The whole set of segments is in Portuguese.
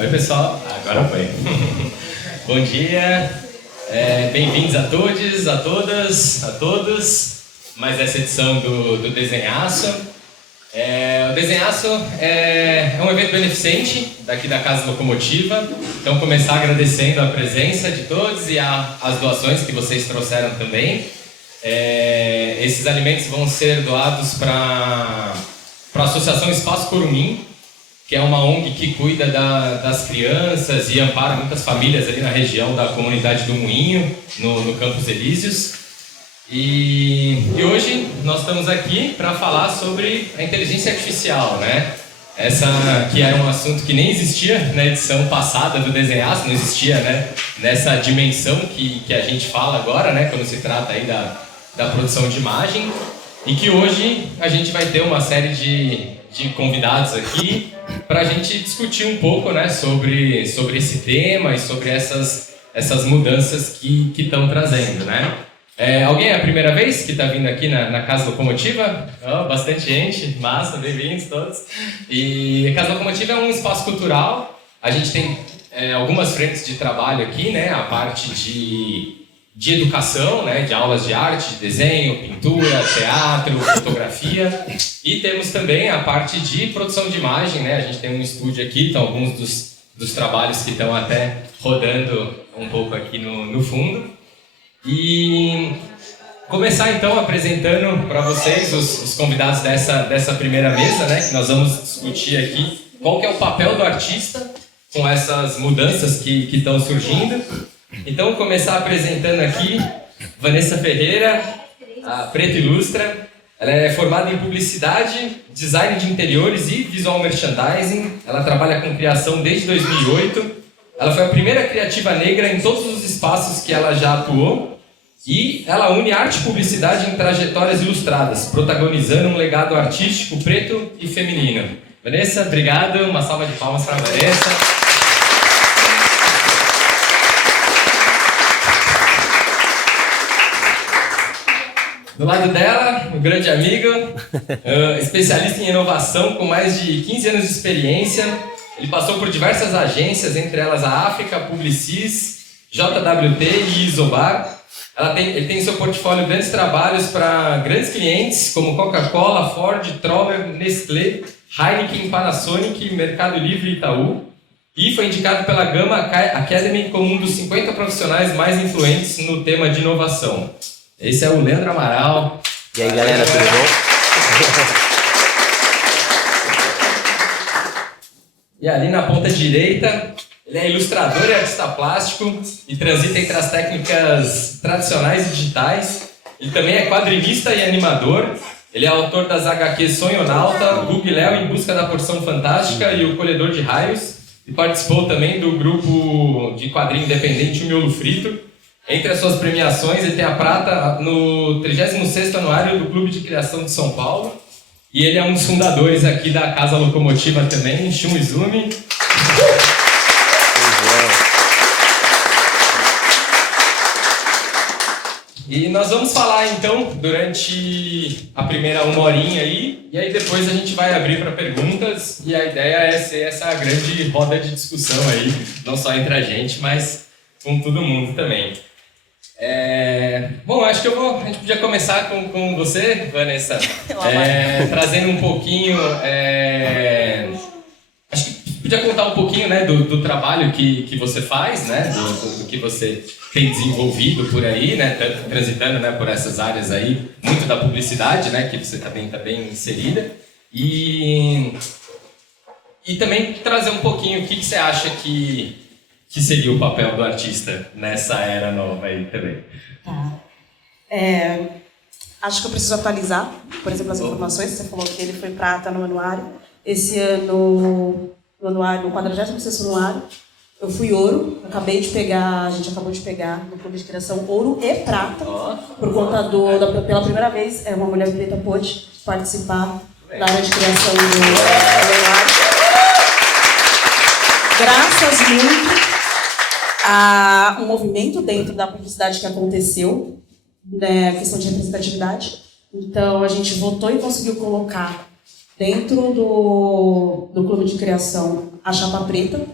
Oi pessoal, agora foi. Bom dia, bem-vindos a todos, a todas, a todos. Mais essa edição do Desenhaço. O Desenhaço é um evento beneficente daqui da Casa Locomotiva. Então começar agradecendo a presença de todos e as doações que vocês trouxeram também. Esses alimentos vão ser doados para a Associação Espaço Curumim, que é uma ONG que cuida das crianças e ampara muitas famílias ali na região da comunidade do Moinho, no Campos Elíseos. E hoje nós estamos aqui para falar sobre a inteligência artificial, né? Essa que era um assunto que nem existia na edição passada do Desenhaço, não existia, né? Nessa dimensão que a gente fala agora, né? Quando se trata aí da produção de imagem. E que hoje a gente vai ter uma série de convidados aqui para a gente discutir um pouco, né, sobre esse tema e sobre essas mudanças que estão trazendo, né? Alguém é a primeira vez que está vindo aqui na Casa Locomotiva? Bastante gente, massa, bem-vindos todos. E a Casa Locomotiva é um espaço cultural. A gente tem algumas frentes de trabalho aqui, né? A parte de educação, né, de aulas de arte, desenho, pintura, teatro, fotografia. E temos também a parte de produção de imagem, né? A gente tem um estúdio aqui, então alguns dos trabalhos que estão até rodando um pouco aqui no fundo. E começar então apresentando para vocês os convidados dessa primeira mesa, né? Que nós vamos discutir aqui qual que é o papel do artista com essas mudanças que estão surgindo. Então, vou começar apresentando aqui Vanessa Ferreira, a Preta Ilustra. Ela é formada em Publicidade, Design de Interiores e Visual Merchandising. Ela trabalha com criação desde 2008. Ela foi a primeira criativa negra em todos os espaços que ela já atuou. E ela une arte e publicidade em trajetórias ilustradas, protagonizando um legado artístico preto e feminino. Vanessa, obrigado. Uma salva de palmas para a Vanessa. Do lado dela, um grande amigo, especialista em inovação com mais de 15 anos de experiência. Ele passou por diversas agências, entre elas a África, Publicis, JWT e Isobar. Ele tem em seu portfólio grandes trabalhos para grandes clientes como Coca-Cola, Ford, Troller, Nestlé, Heineken, Panasonic, Mercado Livre e Itaú. E foi indicado pela Gama Academy como um dos 50 profissionais mais influentes no tema de inovação. Esse é o Leandro Amaral. E aí, galera, tudo bom? E ali na ponta direita, ele é ilustrador e artista plástico e transita entre as técnicas tradicionais e digitais. Ele também é quadrinista e animador. Ele é autor das HQs Sonhonauta, Bug Léo em Busca da Porção Fantástica e O Colhedor de Raios. E participou também do grupo de quadrinho independente O Miolo Frito. Entre as suas premiações, ele tem a prata no 36º anuário do Clube de Criação de São Paulo. E ele é um dos fundadores aqui da Casa Locomotiva também, Shun Izumi. E nós vamos falar então durante a primeira uma horinha aí, e aí depois a gente vai abrir para perguntas, e a ideia é ser essa grande roda de discussão aí, não só entre a gente, mas com todo mundo também. Bom, acho que a gente podia começar com você, Vanessa, trazendo um pouquinho, acho que podia contar um pouquinho, né, do trabalho que você faz, né, do que você tem desenvolvido por aí, né, transitando, né, por essas áreas aí, muito da publicidade, né, que você também está bem inserida, e também trazer um pouquinho o que você acha que seria o papel do artista nessa era nova aí também. Tá. Acho que eu preciso atualizar, por exemplo, as informações. Você falou que ele foi prata no anuário. Esse ano, no anuário, no 46º anuário, eu fui ouro. A gente acabou de pegar no Clube de Criação ouro e prata, por conta pela primeira vez, uma mulher preta pôde participar da área de criação do anuário. Graças muito a um movimento dentro da publicidade que aconteceu, né, questão de representatividade. Então, a gente votou e conseguiu colocar dentro do Clube de Criação a chapa preta,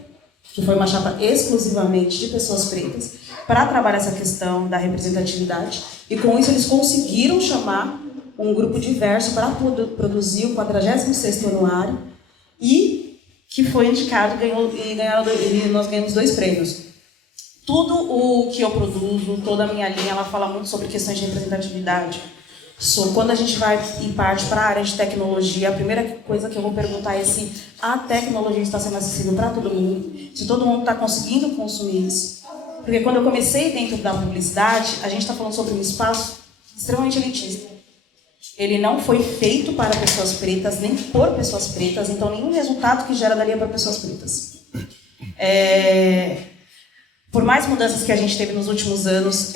que foi uma chapa exclusivamente de pessoas pretas, para trabalhar essa questão da representatividade. E com isso eles conseguiram chamar um grupo diverso para produzir o 46º anuário e que foi indicado e nós ganhamos 2 prêmios. Tudo o que eu produzo, toda a minha linha, ela fala muito sobre questões de representatividade. Quando a gente vai e parte para a área de tecnologia, a primeira coisa que eu vou perguntar é se a tecnologia está sendo acessível para todo mundo, se todo mundo está conseguindo consumir isso. Porque quando eu comecei dentro da publicidade, a gente está falando sobre um espaço extremamente elitista. Ele não foi feito para pessoas pretas, nem por pessoas pretas, então nenhum resultado que gera dali é para pessoas pretas. Por mais mudanças que a gente teve nos últimos anos,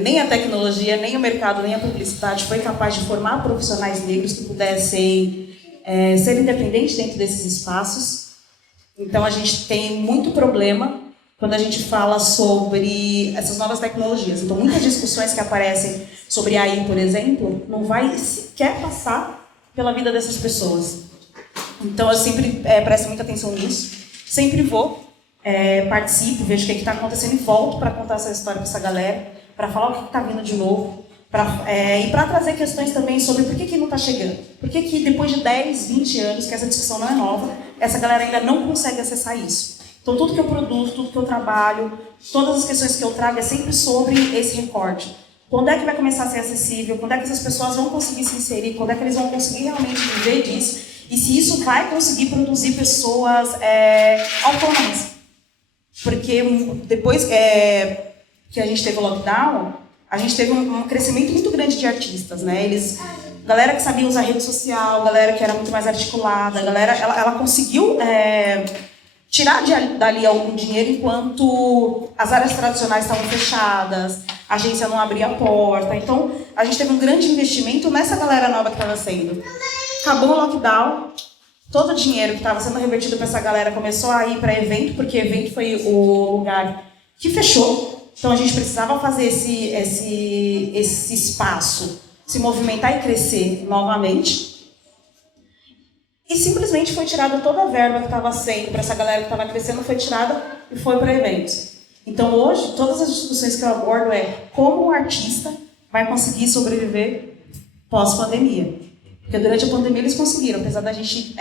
nem a tecnologia, nem o mercado, nem a publicidade foi capaz de formar profissionais negros que pudessem ser independentes dentro desses espaços. Então a gente tem muito problema quando a gente fala sobre essas novas tecnologias. Então muitas discussões que aparecem sobre AI, por exemplo, não vai sequer passar pela vida dessas pessoas. Então eu sempre presto muita atenção nisso, sempre vou. Participo, vejo o que está acontecendo e volto para contar essa história para essa galera, para falar o que está vindo de novo, e para trazer questões também sobre por que não está chegando. Por que depois de 10, 20 anos, que essa discussão não é nova, essa galera ainda não consegue acessar isso. Então tudo que eu produzo, tudo que eu trabalho, todas as questões que eu trago é sempre sobre esse recorte. Quando é que vai começar a ser acessível? Quando é que essas pessoas vão conseguir se inserir? Quando é que eles vão conseguir realmente viver disso? E se isso vai conseguir produzir pessoas autônomas? Porque depois que a gente teve o lockdown, a gente teve um crescimento muito grande de artistas, né? Galera que sabia usar rede social, galera que era muito mais articulada, ela conseguiu tirar dali algum dinheiro enquanto as áreas tradicionais estavam fechadas, a agência não abria a porta. Então, a gente teve um grande investimento nessa galera nova que estava saindo. Acabou o lockdown. Todo o dinheiro que estava sendo revertido para essa galera começou a ir para evento, porque evento foi o lugar que fechou. Então a gente precisava fazer esse espaço se movimentar e crescer novamente. E simplesmente foi tirada toda a verba que estava sendo para essa galera que estava crescendo, foi tirada e foi para eventos. Então hoje, todas as discussões que eu abordo como o artista vai conseguir sobreviver pós-pandemia. Porque durante a pandemia eles conseguiram, apesar da gente...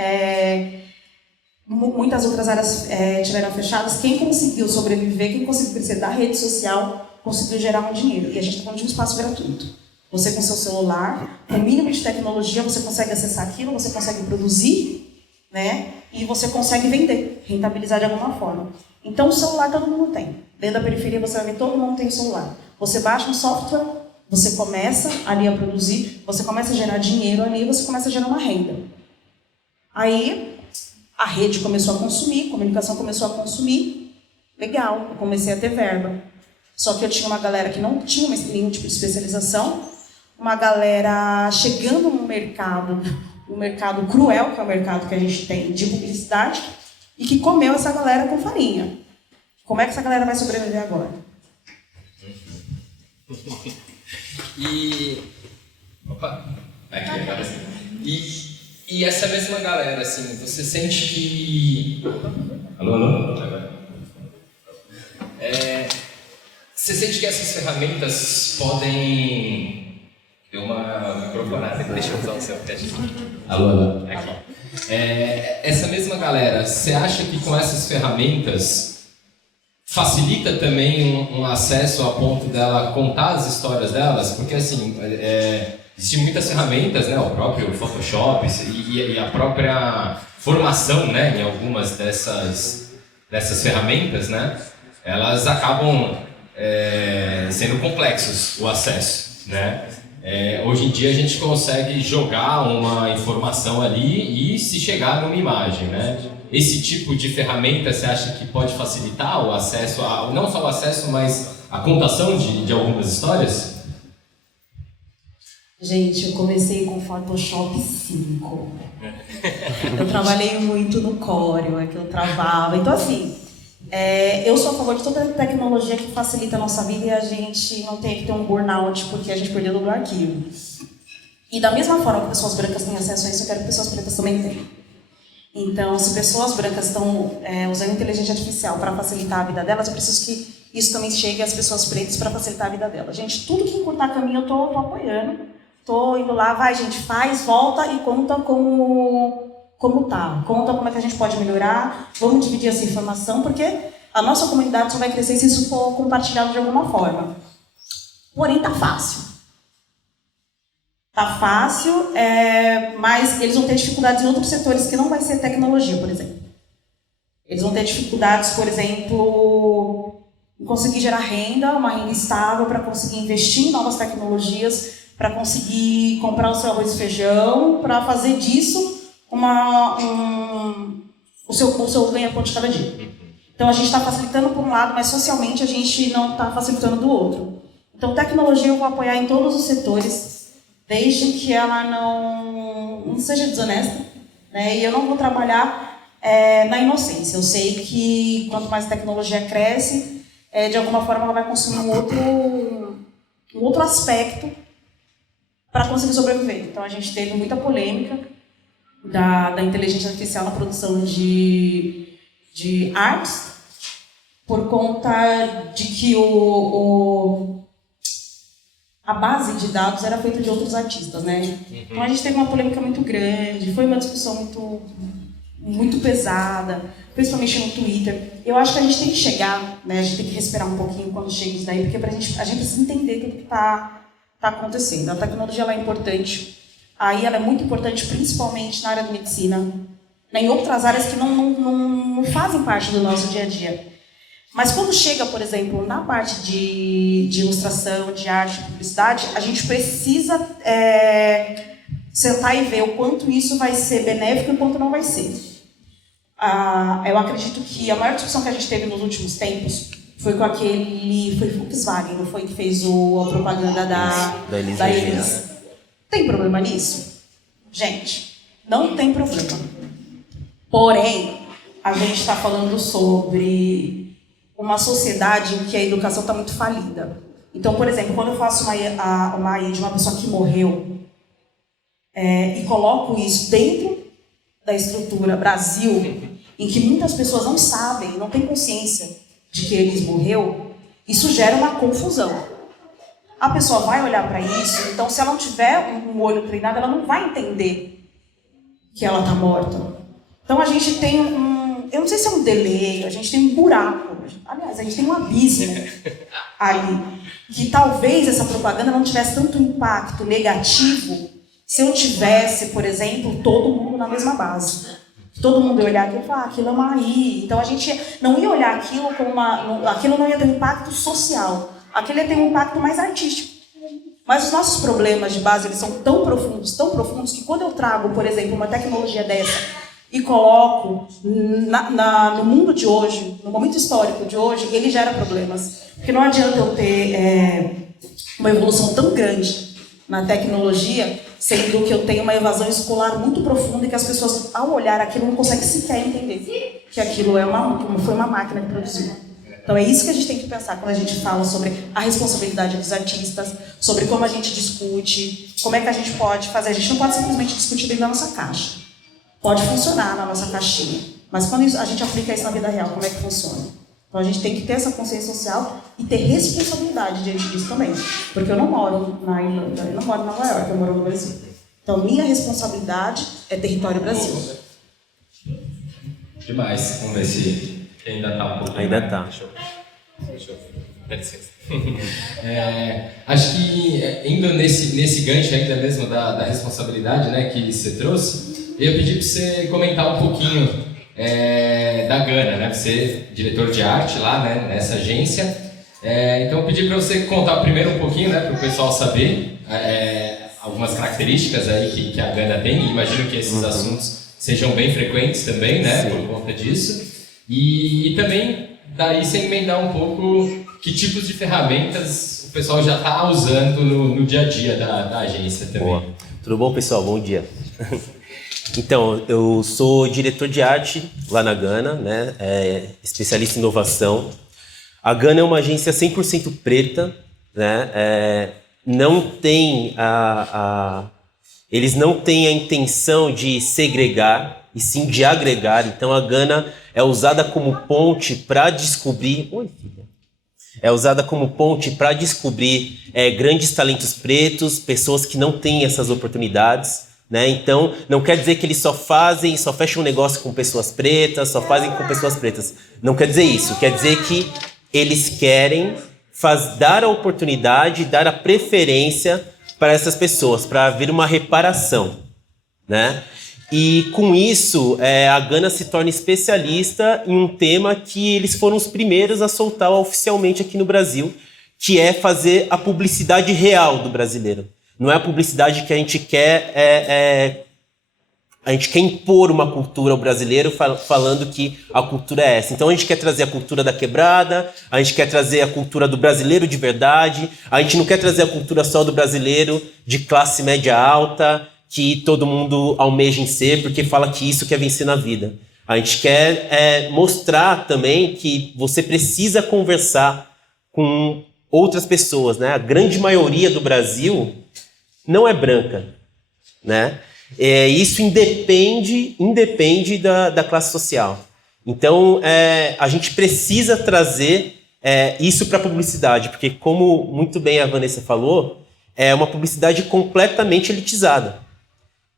muitas outras áreas tiveram fechadas. Quem conseguiu sobreviver, quem conseguiu crescer da rede social, conseguiu gerar um dinheiro. E a gente está falando de um espaço gratuito. Você com seu celular, com o mínimo de tecnologia, você consegue acessar aquilo, você consegue produzir, né? E você consegue vender, rentabilizar de alguma forma. Então o celular todo mundo tem. Dentro da periferia você vai ver todo mundo tem celular. Você baixa um software, você começa ali a produzir, você começa a gerar dinheiro ali, você começa a gerar uma renda. Aí a rede começou a consumir, a comunicação começou a consumir, legal, eu comecei a ter verba. Só que eu tinha uma galera que não tinha nenhum tipo de especialização, uma galera chegando no mercado, um mercado cruel, que é o mercado que a gente tem de publicidade, e que comeu essa galera com farinha. Como é que essa galera vai sobreviver agora? E essa mesma galera, assim, você sente que... Alô? Você sente que essas ferramentas podem... Deu uma microfonada, deixa eu usar o seu teste. Alô? Aqui. Essa mesma galera, você acha que com essas ferramentas facilita também um acesso a ponto dela contar as histórias delas? Porque, assim, existem muitas ferramentas, né? O próprio Photoshop e a própria formação, né? Em algumas dessas ferramentas, né? Elas acabam sendo complexos o acesso, né? Hoje em dia a gente consegue jogar uma informação ali e se chegar numa imagem, né? Esse tipo de ferramenta você acha que pode facilitar o acesso, não só o acesso, mas a contação de algumas histórias? Gente, eu comecei com Photoshop 5. Eu trabalhei muito no Corel, que eu travava. Então, assim, eu sou a favor de toda a tecnologia que facilita a nossa vida e a gente não tem que ter um burnout porque a gente perdeu do arquivo. E da mesma forma que pessoas brancas têm acesso a isso, eu quero que pessoas pretas também tenham. Então, se pessoas brancas estão usando inteligência artificial para facilitar a vida delas, eu preciso que isso também chegue às pessoas pretas para facilitar a vida delas. Gente, tudo que encurtar caminho eu tô apoiando. Tô indo lá, vai, gente, faz, volta e conta como tá. Conta como é que a gente pode melhorar. Vamos dividir essa informação, porque a nossa comunidade só vai crescer se isso for compartilhado de alguma forma. Porém, tá fácil. Tá fácil, mas eles vão ter dificuldades em outros setores que não vai ser tecnologia, por exemplo. Eles vão ter dificuldades, por exemplo, em conseguir gerar renda, uma renda estável para conseguir investir em novas tecnologias, para conseguir comprar o seu arroz e feijão, para fazer disso o seu ganha-pão de cada dia. Então a gente está facilitando por um lado, mas socialmente a gente não está facilitando do outro. Então tecnologia eu vou apoiar em todos os setores, desde que ela não seja desonesta, né? E eu não vou trabalhar na inocência. Eu sei que quanto mais a tecnologia cresce, de alguma forma ela vai consumir um outro aspecto para conseguir sobreviver. Então a gente teve muita polêmica da inteligência artificial na produção de artes, por conta de que a base de dados era feita de outros artistas, né? Então a gente teve uma polêmica muito grande, foi uma discussão muito pesada, principalmente no Twitter. Eu acho que a gente tem que chegar, né? A gente tem que respirar um pouquinho quando chega isso daí, porque a gente precisa entender tudo que está acontecendo. A tecnologia ela é importante, aí ela é muito importante principalmente na área de medicina, né? Em outras áreas que não fazem parte do nosso dia a dia. Mas quando chega, por exemplo, na parte de ilustração, de arte, de publicidade, a gente precisa sentar e ver o quanto isso vai ser benéfico e o quanto não vai ser. Eu acredito que a maior discussão que a gente teve nos últimos tempos foi com aquele... Foi Volkswagen, não foi? Que fez a propaganda da Elis. Tem problema nisso? Gente, não tem problema. Porém, a gente está falando sobre uma sociedade em que a educação está muito falida. Então, por exemplo, quando eu faço uma AI de uma pessoa que morreu e coloco isso dentro da estrutura Brasil, em que muitas pessoas não sabem, não têm consciência de que eles morreu, isso gera uma confusão. A pessoa vai olhar para isso, então se ela não tiver um olho treinado, ela não vai entender que ela está morta. Então a gente tem eu não sei se é um delay, a gente tem um buraco. Aliás, a gente tem um abismo ali. Que talvez essa propaganda não tivesse tanto impacto negativo se eu tivesse, por exemplo, todo mundo na mesma base. Todo mundo ia olhar aquilo e falar, aquilo é uma AI. Então a gente não ia olhar aquilo como aquilo não ia ter um impacto social. Aquilo ia ter um impacto mais artístico. Mas os nossos problemas de base, eles são tão profundos, que quando eu trago, por exemplo, uma tecnologia dessa e coloco no mundo de hoje, no momento histórico de hoje, ele gera problemas. Porque não adianta eu ter uma evolução tão grande na tecnologia, sendo que eu tenho uma evasão escolar muito profunda e que as pessoas, ao olhar aquilo, não conseguem sequer entender que aquilo foi uma máquina que produziu. Então é isso que a gente tem que pensar quando a gente fala sobre a responsabilidade dos artistas, sobre como a gente discute, como é que a gente pode fazer. A gente não pode simplesmente discutir dentro da nossa caixa. Pode funcionar na nossa caixinha, mas quando a gente aplica isso na vida real, como é que funciona? Então a gente tem que ter essa consciência social e ter responsabilidade diante disso também. Porque eu não moro na Irlanda, eu não moro em Nova York, eu moro no Brasil. Então minha responsabilidade é território Brasil. Demais. Vamos ver se ainda está um pouco. Ainda está. Deixa eu... Dá licença. Acho que indo nesse gancho ainda mesmo da responsabilidade, né, que você trouxe, eu ia pedir para você comentar um pouquinho da Gana, né? Você é diretor de arte lá, né, nessa agência. Então eu pedi para você contar primeiro um pouquinho, né, para o pessoal saber algumas características aí que a Gana tem. Imagino que esses assuntos sejam bem frequentes também, né, por conta disso. E também daí você emendar um pouco que tipos de ferramentas o pessoal já está usando no dia a dia da agência também. Boa. Tudo bom, pessoal? Bom dia. Então, eu sou diretor de arte lá na Gana, né? Especialista em inovação. A Gana é uma agência 100% preta, né? Não tem eles não têm a intenção de segregar, e sim de agregar. Então a Gana é usada como ponte para descobrir... Oi, filha. É usada como ponte para descobrir grandes talentos pretos, pessoas que não têm essas oportunidades, né? Então, não quer dizer que eles só fecham um negócio com pessoas pretas, só fazem com pessoas pretas. Não quer dizer isso. Quer dizer que eles querem dar a oportunidade, dar a preferência para essas pessoas, para haver uma reparação, né? E com isso, a Gana se torna especialista em um tema que eles foram os primeiros a soltar oficialmente aqui no Brasil, que é fazer a publicidade real do brasileiro. Não é a publicidade que a gente quer... A gente quer impor uma cultura ao brasileiro falando que a cultura é essa. Então a gente quer trazer a cultura da quebrada, a gente quer trazer a cultura do brasileiro de verdade, a gente não quer trazer a cultura só do brasileiro de classe média alta, que todo mundo almeja em ser, porque fala que isso quer vencer na vida. A gente quer mostrar também que você precisa conversar com outras pessoas, né? A grande maioria do Brasil não é branca, né? Isso independe da classe social. Então, a gente precisa trazer isso para a publicidade, porque, como muito bem a Vanessa falou, é uma publicidade completamente elitizada.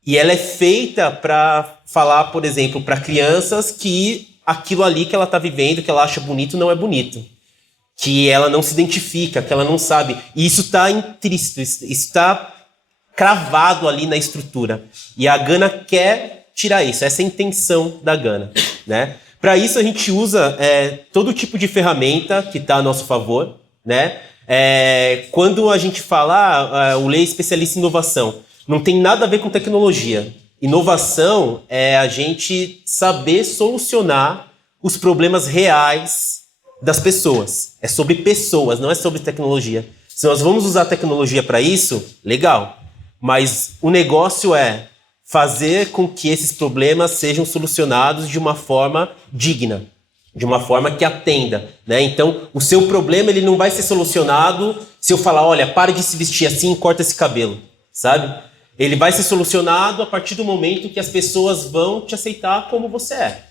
E ela é feita para falar, por exemplo, para crianças que aquilo ali que ela está vivendo, que ela acha bonito, não é bonito. Que ela não se identifica, que ela não sabe. E isso está intrínseco, isso está cravado ali na estrutura. E a Gana quer tirar isso, essa é a intenção da Gana, né? Para isso a gente usa todo tipo de ferramenta que está a nosso favor, né? Quando a gente fala, o Lei é especialista em inovação, não tem nada a ver com tecnologia. Inovação é a gente saber solucionar os problemas reais das pessoas. É sobre pessoas, não é sobre tecnologia. Se nós vamos usar a tecnologia para isso, legal. Mas o negócio é fazer com que esses problemas sejam solucionados de uma forma digna, de uma forma que atenda, né? Então, o seu problema ele não vai ser solucionado se eu falar, olha, para de se vestir assim e corta esse cabelo, sabe? Ele vai ser solucionado a partir do momento que as pessoas vão te aceitar como você é,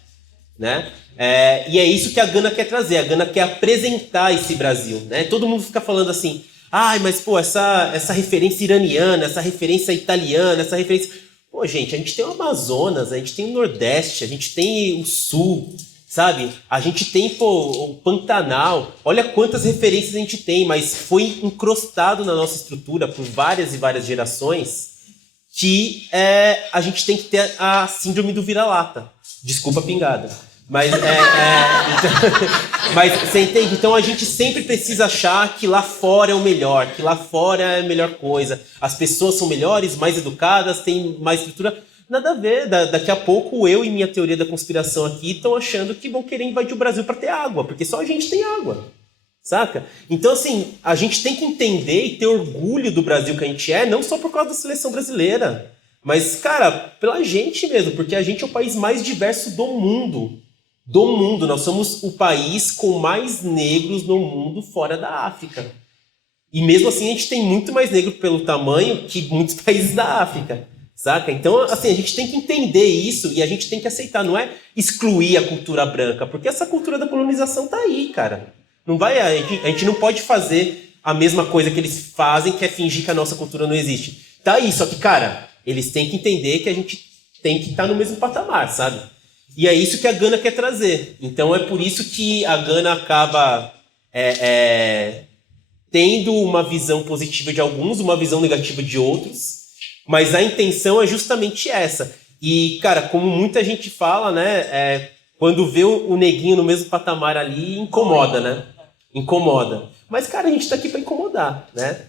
né? E é isso que a Gana quer trazer. A Gana quer apresentar esse Brasil, né? Todo mundo fica falando assim, mas pô, essa referência iraniana, essa referência italiana, essa referência... Pô, gente, a gente tem o Amazonas, a gente tem o Nordeste, a gente tem o Sul, sabe? A gente tem, o Pantanal. Olha quantas referências a gente tem, mas foi encrostado na nossa estrutura por várias e várias gerações que a gente tem que ter a síndrome do vira-lata. Desculpa a pingada. Mas, mas você entende? Então a gente sempre precisa achar que lá fora é o melhor, que lá fora é a melhor coisa. As pessoas são melhores, mais educadas, têm mais estrutura. Nada a ver. Daqui a pouco eu e minha teoria da conspiração aqui estão achando que vão querer invadir o Brasil para ter água, porque só a gente tem água. Saca? Então, assim, a gente tem que entender e ter orgulho do Brasil que a gente não só por causa da seleção brasileira, mas, cara, pela gente mesmo, porque a gente é o país mais diverso do mundo. Do mundo. Nós somos o país com mais negros no mundo fora da África. E mesmo assim, a gente tem muito mais negro pelo tamanho que muitos países da África. Saca? Então, assim, a gente tem que entender isso e a gente tem que aceitar. Não é excluir a cultura branca, porque essa cultura da colonização tá aí, cara. Não vai, a gente não pode fazer a mesma coisa que eles fazem, que é fingir que a nossa cultura não existe. Tá aí, só que, cara, eles têm que entender que a gente tem que estar no mesmo patamar, sabe? E é isso que a Gana quer trazer. Então é por isso que a Gana acaba tendo uma visão positiva de alguns, uma visão negativa de outros, mas a intenção é justamente essa. E, cara, como muita gente fala, né, quando vê o neguinho no mesmo patamar ali, incomoda, né? Incomoda. Mas, cara, a gente tá aqui para incomodar, né?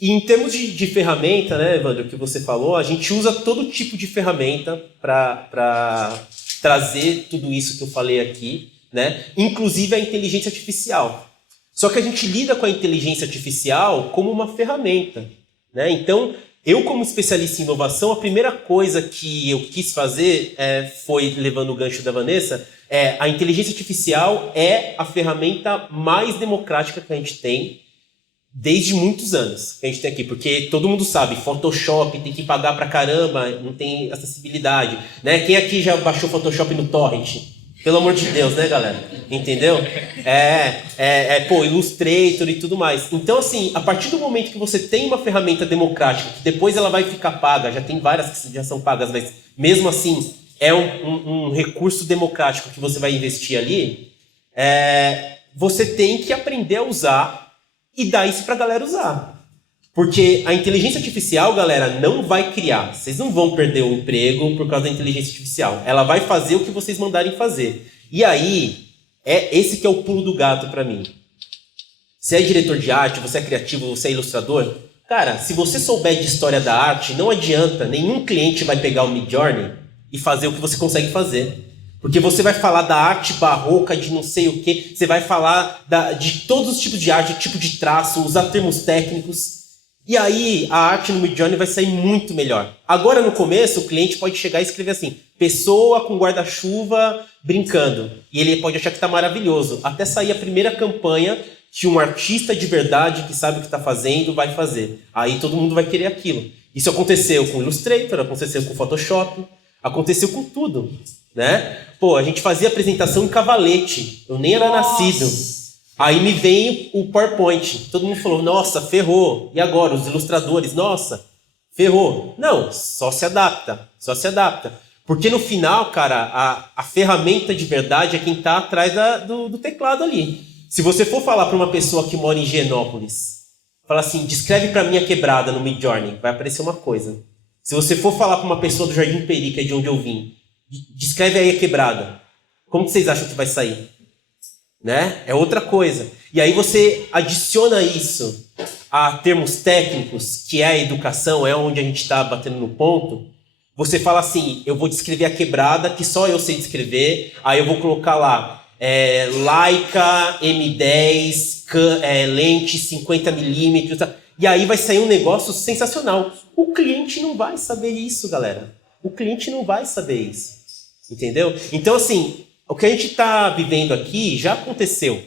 E em termos de ferramenta, né, Evandro, que você falou, a gente usa todo tipo de ferramenta para trazer tudo isso que eu falei aqui, né? Inclusive a inteligência artificial. Só que a gente lida com a inteligência artificial como uma ferramenta, né? Então, eu como especialista em inovação, a primeira coisa que eu quis fazer foi, levando o gancho da Vanessa, a inteligência artificial é a ferramenta mais democrática que a gente tem desde muitos anos que a gente tem aqui, porque todo mundo sabe, Photoshop tem que pagar pra caramba, não tem acessibilidade, né? Quem aqui já baixou Photoshop no torrent? Pelo amor de Deus, né, galera? Entendeu? Pô, Illustrator e tudo mais. Então, assim, a partir do momento que você tem uma ferramenta democrática, que depois ela vai ficar paga, já tem várias que já são pagas, mas mesmo assim é um recurso democrático que você vai investir ali, você tem que aprender a usar e dar isso pra galera usar. Porque a inteligência artificial, galera, não vai criar. Vocês não vão perder o emprego por causa da inteligência artificial. Ela vai fazer o que vocês mandarem fazer. E aí, esse que é o pulo do gato pra mim. Você é diretor de arte, você é criativo, você é ilustrador. Cara, se você souber de história da arte, não adianta. Nenhum cliente vai pegar o Midjourney e fazer o que você consegue fazer. Porque você vai falar da arte barroca, de não sei o quê. Você vai falar de todos os tipos de arte, tipo de traço, usar termos técnicos. E aí, a arte no Midjourney vai sair muito melhor. Agora, no começo, o cliente pode chegar e escrever assim, pessoa com guarda-chuva brincando. E ele pode achar que está maravilhoso. Até sair a primeira campanha que um artista de verdade, que sabe o que está fazendo, vai fazer. Aí todo mundo vai querer aquilo. Isso aconteceu com o Illustrator, aconteceu com o Photoshop, aconteceu com tudo, né? Pô, a gente fazia apresentação em cavalete. Eu nem era nascido. Aí me vem o PowerPoint. Todo mundo falou, nossa, ferrou. E agora, os ilustradores, nossa, ferrou. Não, só se adapta. Só se adapta. Porque no final, cara, a ferramenta de verdade é quem está atrás do teclado ali. Se você for falar para uma pessoa que mora em Higienópolis, fala assim, descreve para mim a quebrada no Midjourney, vai aparecer uma coisa. Se você for falar para uma pessoa do Jardim Peri, que é de onde eu vim, descreve aí a quebrada. Como que vocês acham que vai sair? Né? É outra coisa. E aí você adiciona isso a termos técnicos, que é a educação, é onde a gente está batendo no ponto. Você fala assim, eu vou descrever a quebrada, que só eu sei descrever, aí eu vou colocar lá, Leica M10, lente 50mm, e aí vai sair um negócio sensacional. O cliente não vai saber isso, galera. O cliente não vai saber isso. Entendeu? Então, assim, o que a gente está vivendo aqui já aconteceu.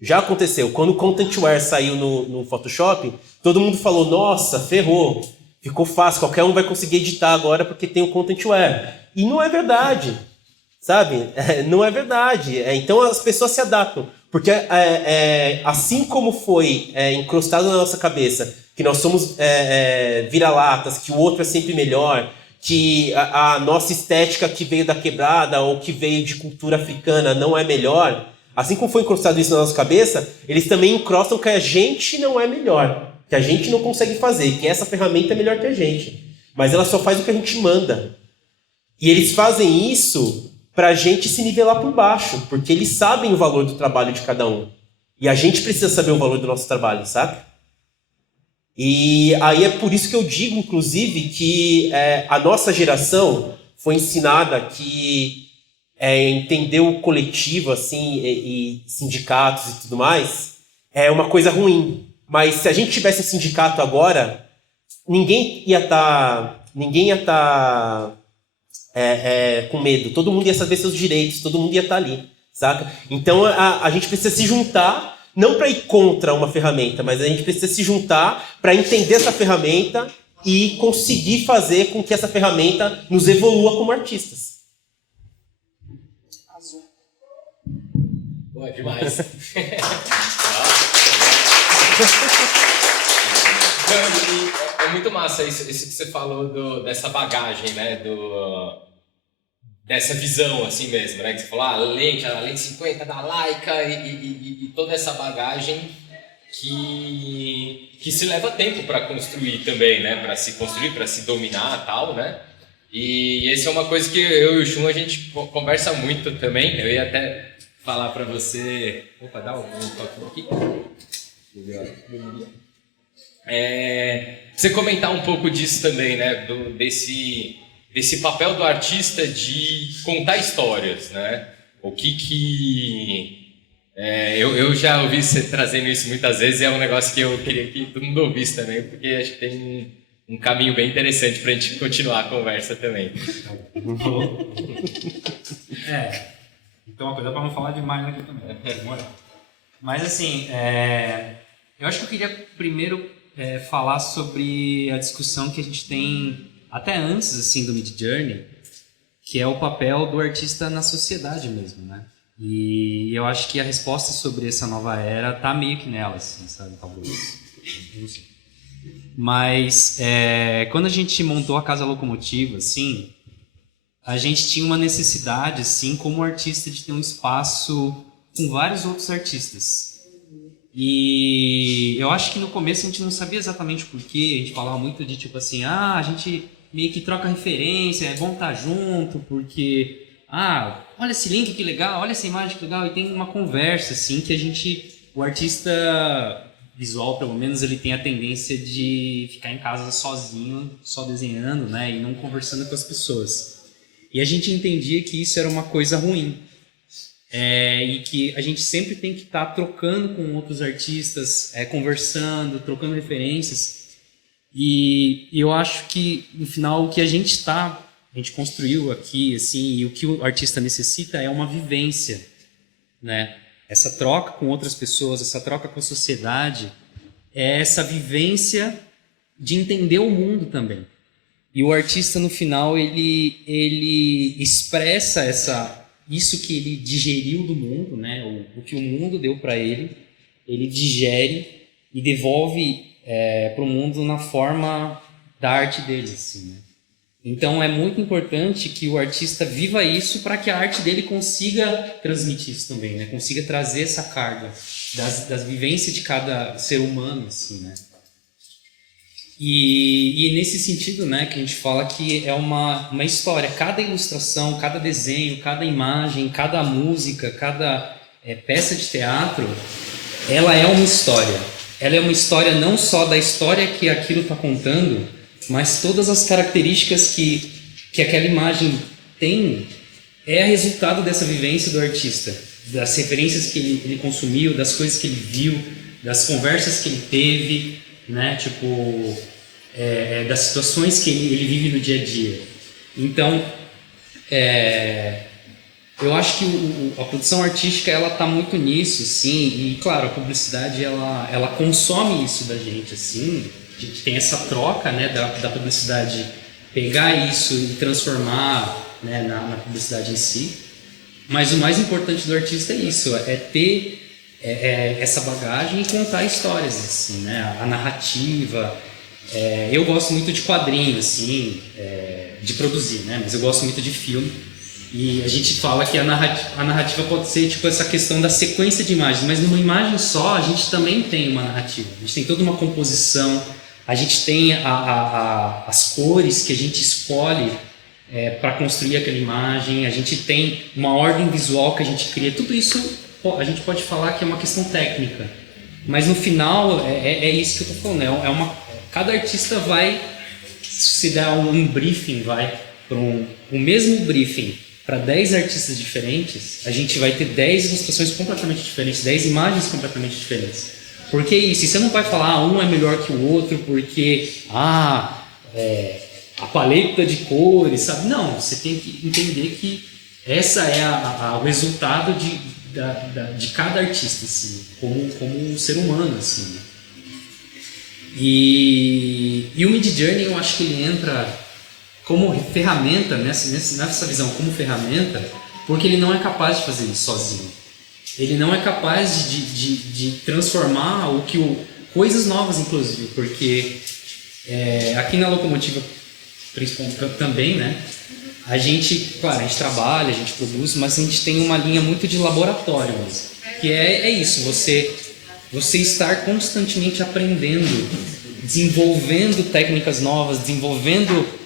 Já aconteceu. Quando o Contentware saiu no Photoshop, todo mundo falou, nossa, ferrou. Ficou fácil, qualquer um vai conseguir editar agora porque tem o Contentware. E não é verdade. Sabe? Não é verdade. Então as pessoas se adaptam. Porque assim como foi encrostado na nossa cabeça que nós somos vira-latas, que o outro é sempre melhor, que a nossa estética que veio da quebrada ou que veio de cultura africana não é melhor, assim como foi encrostado isso na nossa cabeça, eles também encrostam que a gente não é melhor, que a gente não consegue fazer, que essa ferramenta é melhor que a gente. Mas ela só faz o que a gente manda. E eles fazem isso pra gente se nivelar por baixo, porque eles sabem o valor do trabalho de cada um. E a gente precisa saber o valor do nosso trabalho, sabe? E aí é por isso que eu digo, inclusive, que a nossa geração foi ensinada que entender o coletivo, assim, e sindicatos e tudo mais, é uma coisa ruim. Mas se a gente tivesse um sindicato agora, ninguém ia estar com medo. Todo mundo ia saber seus direitos, todo mundo ia estar ali, saca? Então a gente precisa se juntar, não para ir contra uma ferramenta, mas a gente precisa se juntar para entender essa ferramenta e conseguir fazer com que essa ferramenta nos evolua como artistas. Azul. Boa, demais. É muito massa isso que você falou dessa bagagem, né? Dessa visão assim mesmo, né? Que você falou, a lente 50 da Leica e toda essa bagagem que se leva tempo para construir também, né? Para se construir, para se dominar e tal, né? E essa é uma coisa que eu e o Shun a gente conversa muito também. Eu ia até falar para você... Opa, dá um toque aqui. Você comentar um pouco disso também, né? Desse papel do artista de contar histórias, né? O que eu já ouvi você trazendo isso muitas vezes e é um negócio que eu queria que todo mundo ouvisse também, porque acho que tem um caminho bem interessante pra gente continuar a conversa também. Então uma coisa para não falar demais aqui também. Mas assim, Eu acho que eu queria primeiro falar sobre a discussão que a gente tem até antes assim do Midjourney, que é o papel do artista na sociedade mesmo, né? E eu acho que a resposta sobre essa nova era tá meio que nela, assim, sabe? Talvez. Não sei. Mas quando a gente montou a Casa Locomotiva, assim, a gente tinha uma necessidade, assim, como artista, de ter um espaço com vários outros artistas. E eu acho que no começo a gente não sabia exatamente o porquê, a gente falava muito de tipo assim, a gente meio que troca referência, é bom estar junto, porque, olha esse link que legal, olha essa imagem que legal, e tem uma conversa, assim, que o artista visual, pelo menos, ele tem a tendência de ficar em casa sozinho, só desenhando, né, e não conversando com as pessoas. E a gente entendia que isso era uma coisa ruim. E que a gente sempre tem que estar trocando com outros artistas, conversando, trocando referências. E eu acho que, no final, o que a gente construiu aqui, assim, e o que o artista necessita é uma vivência, né? Essa troca com outras pessoas, essa troca com a sociedade, é essa vivência de entender o mundo também. E o artista, no final, ele expressa isso que ele digeriu do mundo, né? O que o mundo deu para ele digere e devolve para o mundo na forma da arte dele, assim, né? Então é muito importante que o artista viva isso para que a arte dele consiga transmitir isso também, né? Consiga trazer essa carga das vivências de cada ser humano, assim, né? E nesse sentido, né, que a gente fala que é uma história. Cada ilustração, cada desenho, cada imagem, cada música, cada peça de teatro, ela é uma história. Ela é uma história não só da história que aquilo está contando, mas todas as características que aquela imagem tem é resultado dessa vivência do artista, das referências que ele consumiu, das coisas que ele viu, das conversas que ele teve, né? Tipo, das situações que ele vive no dia a dia. Então, eu acho que a produção artística ela tá muito nisso, sim. E claro, a publicidade ela consome isso da gente, assim. A gente tem essa troca, né, da publicidade pegar isso e transformar, né, na publicidade em si. Mas o mais importante do artista é isso, é ter essa bagagem e contar histórias, assim, né? A narrativa. Eu gosto muito de quadrinhos, assim, de produzir, né? Mas eu gosto muito de filme. E a gente fala que a narrativa pode ser tipo essa questão da sequência de imagens, mas numa imagem só a gente também tem uma narrativa. A gente tem toda uma composição, a gente tem as cores que a gente escolhe para construir aquela imagem, a gente tem uma ordem visual que a gente cria. Tudo isso a gente pode falar que é uma questão técnica, mas no final é isso que eu estou falando. Cada artista vai se dar um briefing, vai para o mesmo briefing para 10 artistas diferentes, a gente vai ter 10 ilustrações completamente diferentes, 10 imagens completamente diferentes. Por que isso? E você não vai falar um é melhor que o outro porque a paleta de cores, sabe? Não, você tem que entender que essa é o resultado de cada artista, assim, como um ser humano, assim. E o Midjourney, eu acho que ele entra como ferramenta, nessa visão como ferramenta, porque ele não é capaz de fazer isso sozinho. Ele não é capaz de transformar coisas novas, inclusive, porque aqui na Locomotiva, principalmente também, né? A gente trabalha, a gente produz, mas a gente tem uma linha muito de laboratório mesmo, que é isso, você estar constantemente aprendendo, desenvolvendo técnicas novas, desenvolvendo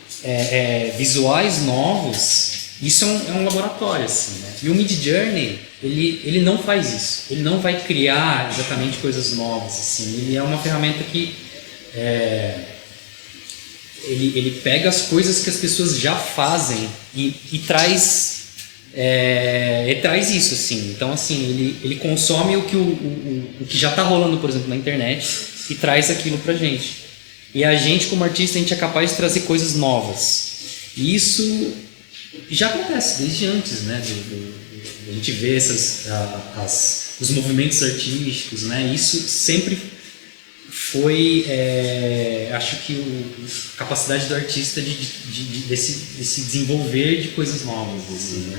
visuais novos. Isso é um laboratório, assim, né? E o Midjourney, ele não faz isso. Ele não vai criar exatamente coisas novas, assim. Ele é uma ferramenta que ele pega as coisas que as pessoas já fazem e traz isso, assim. Então, assim, ele consome o que já está rolando, por exemplo, na internet e traz aquilo pra gente. E a gente, como artista, a gente é capaz de trazer coisas novas. E isso já acontece desde antes, né? A gente vê os movimentos artísticos, né? Isso sempre foi, acho que a capacidade do artista desse desenvolver de coisas novas, assim, né?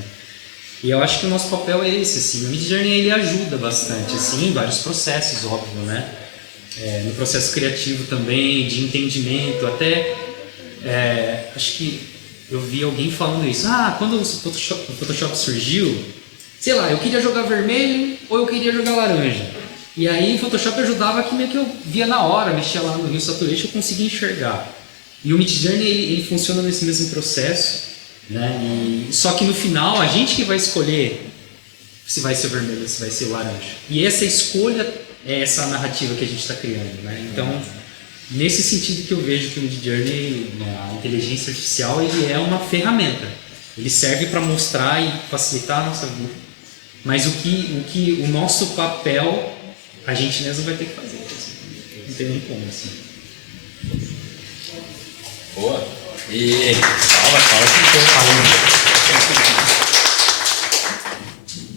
E eu acho que o nosso papel é esse, assim. O Midjourney, ele ajuda bastante, assim, em vários processos, óbvio, né? No processo criativo também, de entendimento, até acho que eu vi alguém falando isso. Quando o Photoshop surgiu, sei lá, eu queria jogar vermelho ou eu queria jogar laranja. E aí o Photoshop ajudava que meio que eu via na hora, mexia lá no Hue Saturation, eu conseguia enxergar. E o Midjourney, ele funciona nesse mesmo processo, né? Só que no final, a gente que vai escolher se vai ser vermelho ou se vai ser laranja. E essa escolha é essa narrativa que a gente está criando, né? Então, nesse sentido que eu vejo que o Midjourney, a inteligência artificial, ele é uma ferramenta. Ele serve para mostrar e facilitar a nossa vida. Mas o nosso papel, a gente mesmo vai ter que fazer. Assim. Não tem nem como, assim. Boa. E fala que eu falando.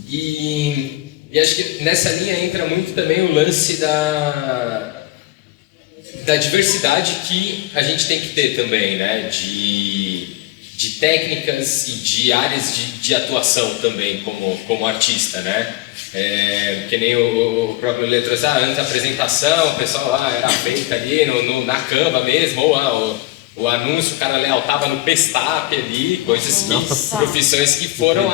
E acho que nessa linha entra muito também o lance da diversidade que a gente tem que ter também, né? De técnicas e de áreas de atuação também como artista, né? Que nem o próprio Lê trouxe, antes da apresentação, o pessoal era feita ali na Canva mesmo, ou o anúncio, o cara lealtava no Pestap ali, profissões que foram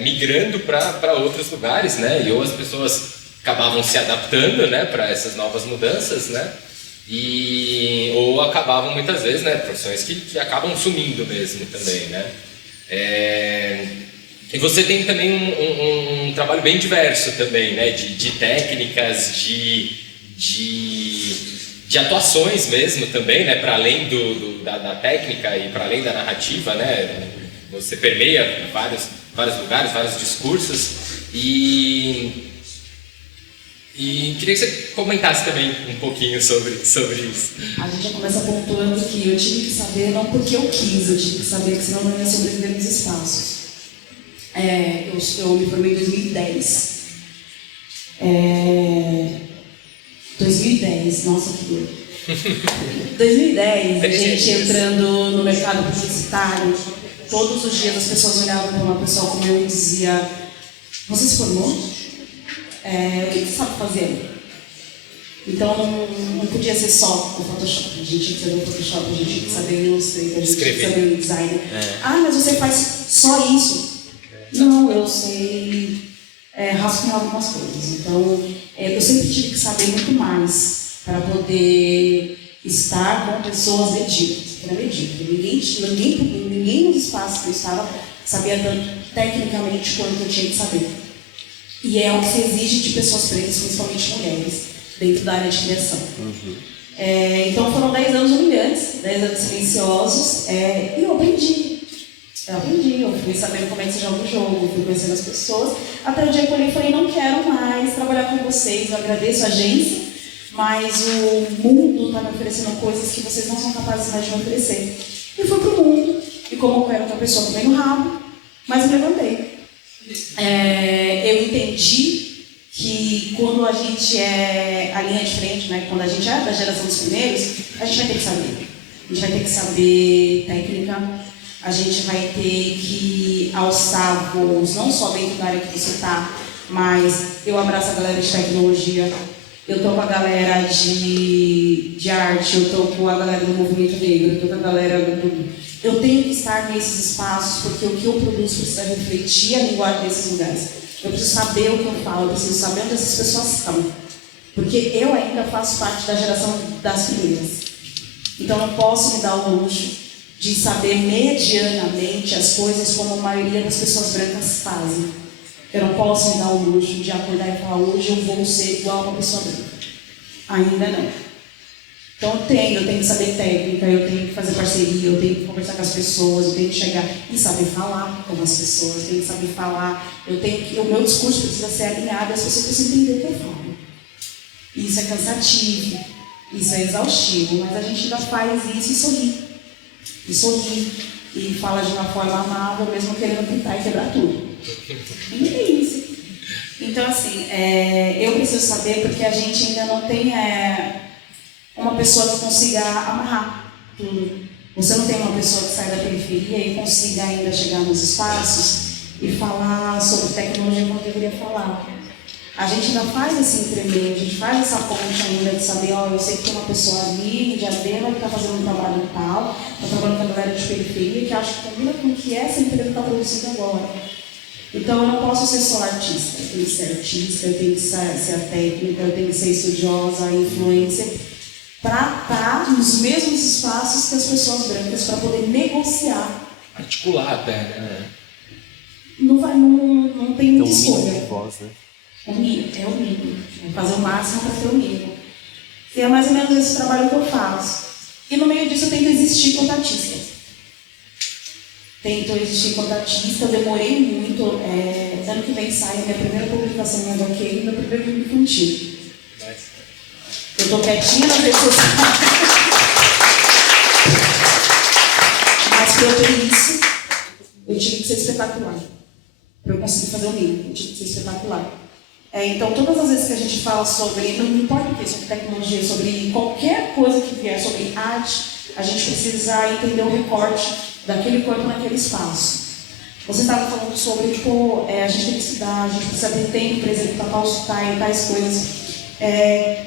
migrando para outros lugares, né? E ou as pessoas acabavam se adaptando, né, para essas novas mudanças, né? Ou acabavam muitas vezes, né, profissões que acabam sumindo mesmo também, né? E você tem também um trabalho bem diverso também, né, de técnicas, de atuações mesmo também, né, para além da técnica e para além da narrativa, né? Você permeia vários lugares, vários discursos e queria que você comentasse também um pouquinho sobre isso. A gente já começa pontuando que eu tive que saber, não porque eu quis, eu tive que saber que senão não ia sobreviver nos espaços. Eu me formei em 2010. 2010, nossa que doido. 2010, a gente entrando no mercado publicitário, todos os dias as pessoas olhavam para uma pessoa como eu e diziam: você se formou? O que você sabe fazer? Então não podia ser só o Photoshop, a gente tinha que saber o Photoshop, a gente tinha que saber o Illustrator, a gente tinha que saber o design. Mas você faz só isso? Não, eu sei rascunhar algumas coisas. Então eu sempre tive que saber muito mais para poder estar com pessoas medíocres. Era medíocre. Ninguém nos espaços que eu estava sabia tanto tecnicamente quanto eu tinha que saber. E é o que se exige de pessoas pretas, principalmente mulheres, dentro da área de criação. Então foram 10 anos humilhantes, 10 anos silenciosos, e eu aprendi. Eu fui sabendo como é que se joga o jogo, fui conhecendo as pessoas, até o dia que eu olhei e falei: não quero mais trabalhar com vocês, eu agradeço a agência, mas o mundo está me oferecendo coisas que vocês não são capazes mais de me oferecer. E fui pro mundo, e como eu era uma pessoa que vem no rabo, mas me levantei. Eu entendi que quando a gente é a linha de frente, né, quando a gente é da geração dos primeiros, a gente vai ter que saber. A gente vai ter que saber técnica, a gente vai ter que alçar voos, não só dentro da área que você está, mas eu abraço a galera de tecnologia, eu estou com a galera de arte, eu estou com a galera do movimento negro, eu estou com a galera do... Eu tenho que estar nesses espaços porque o que eu produzo precisa refletir a linguagem desses lugares. Eu preciso saber o que eu falo, eu preciso saber onde essas pessoas estão. Porque eu ainda faço parte da geração das primeiras. Então não posso me dar o luxo de saber medianamente as coisas como a maioria das pessoas brancas fazem. Eu não posso me dar o luxo de acordar e falar: hoje eu vou ser igual a uma pessoa branca. Ainda não. Então eu tenho que saber técnica, eu tenho que fazer parceria, eu tenho que conversar com as pessoas, eu tenho que chegar e saber falar com as pessoas, eu tenho que saber falar, o meu discurso precisa ser alinhado, as pessoas precisam entender o que eu falo. Isso é cansativo, isso é exaustivo, mas a gente ainda faz isso e sorri, e fala de uma forma amável, mesmo querendo pintar e quebrar tudo. E é isso. Então, assim, eu preciso saber porque a gente ainda não tem uma pessoa que consiga amarrar tudo. Você não tem uma pessoa que sai da periferia e consiga ainda chegar nos espaços e falar sobre tecnologia como eu deveria falar. A gente ainda faz esse entremeio, a gente faz essa ponte ainda de saber, eu sei que tem uma pessoa ali, de Diadema, que está fazendo um trabalho tal, está trabalhando com a galera de periferia, que acho que combina com o que essa empresa está produzindo agora. Então eu não posso ser só artista, eu tenho que ser artista, eu tenho que ser a técnica, eu tenho que ser estudiosa, influencer, para estar nos mesmos espaços que as pessoas brancas, para poder negociar. Articular até, né? Não tem muita escolha. Voz, né? É o mínimo. É fazer o máximo para ter o mínimo. E é mais ou menos esse trabalho que eu faço. E no meio disso eu tento existir enquanto artista. Eu demorei muito. Ano que vem sai a minha primeira publicação em HQ e meu primeiro livro infantil. Eu estou quietinha nas redes sociais. Mas para eu ter isso, eu tive que ser espetacular. Para eu conseguir fazer o mínimo, eu tive que ser espetacular. Então, todas as vezes que a gente fala sobre, não importa o que, sobre tecnologia, sobre qualquer coisa que vier, sobre arte, a gente precisa entender o recorte daquele corpo naquele espaço. Você estava falando sobre, a gente tem que estudar, a gente precisa ter tempo, por exemplo, para pautar e tais coisas.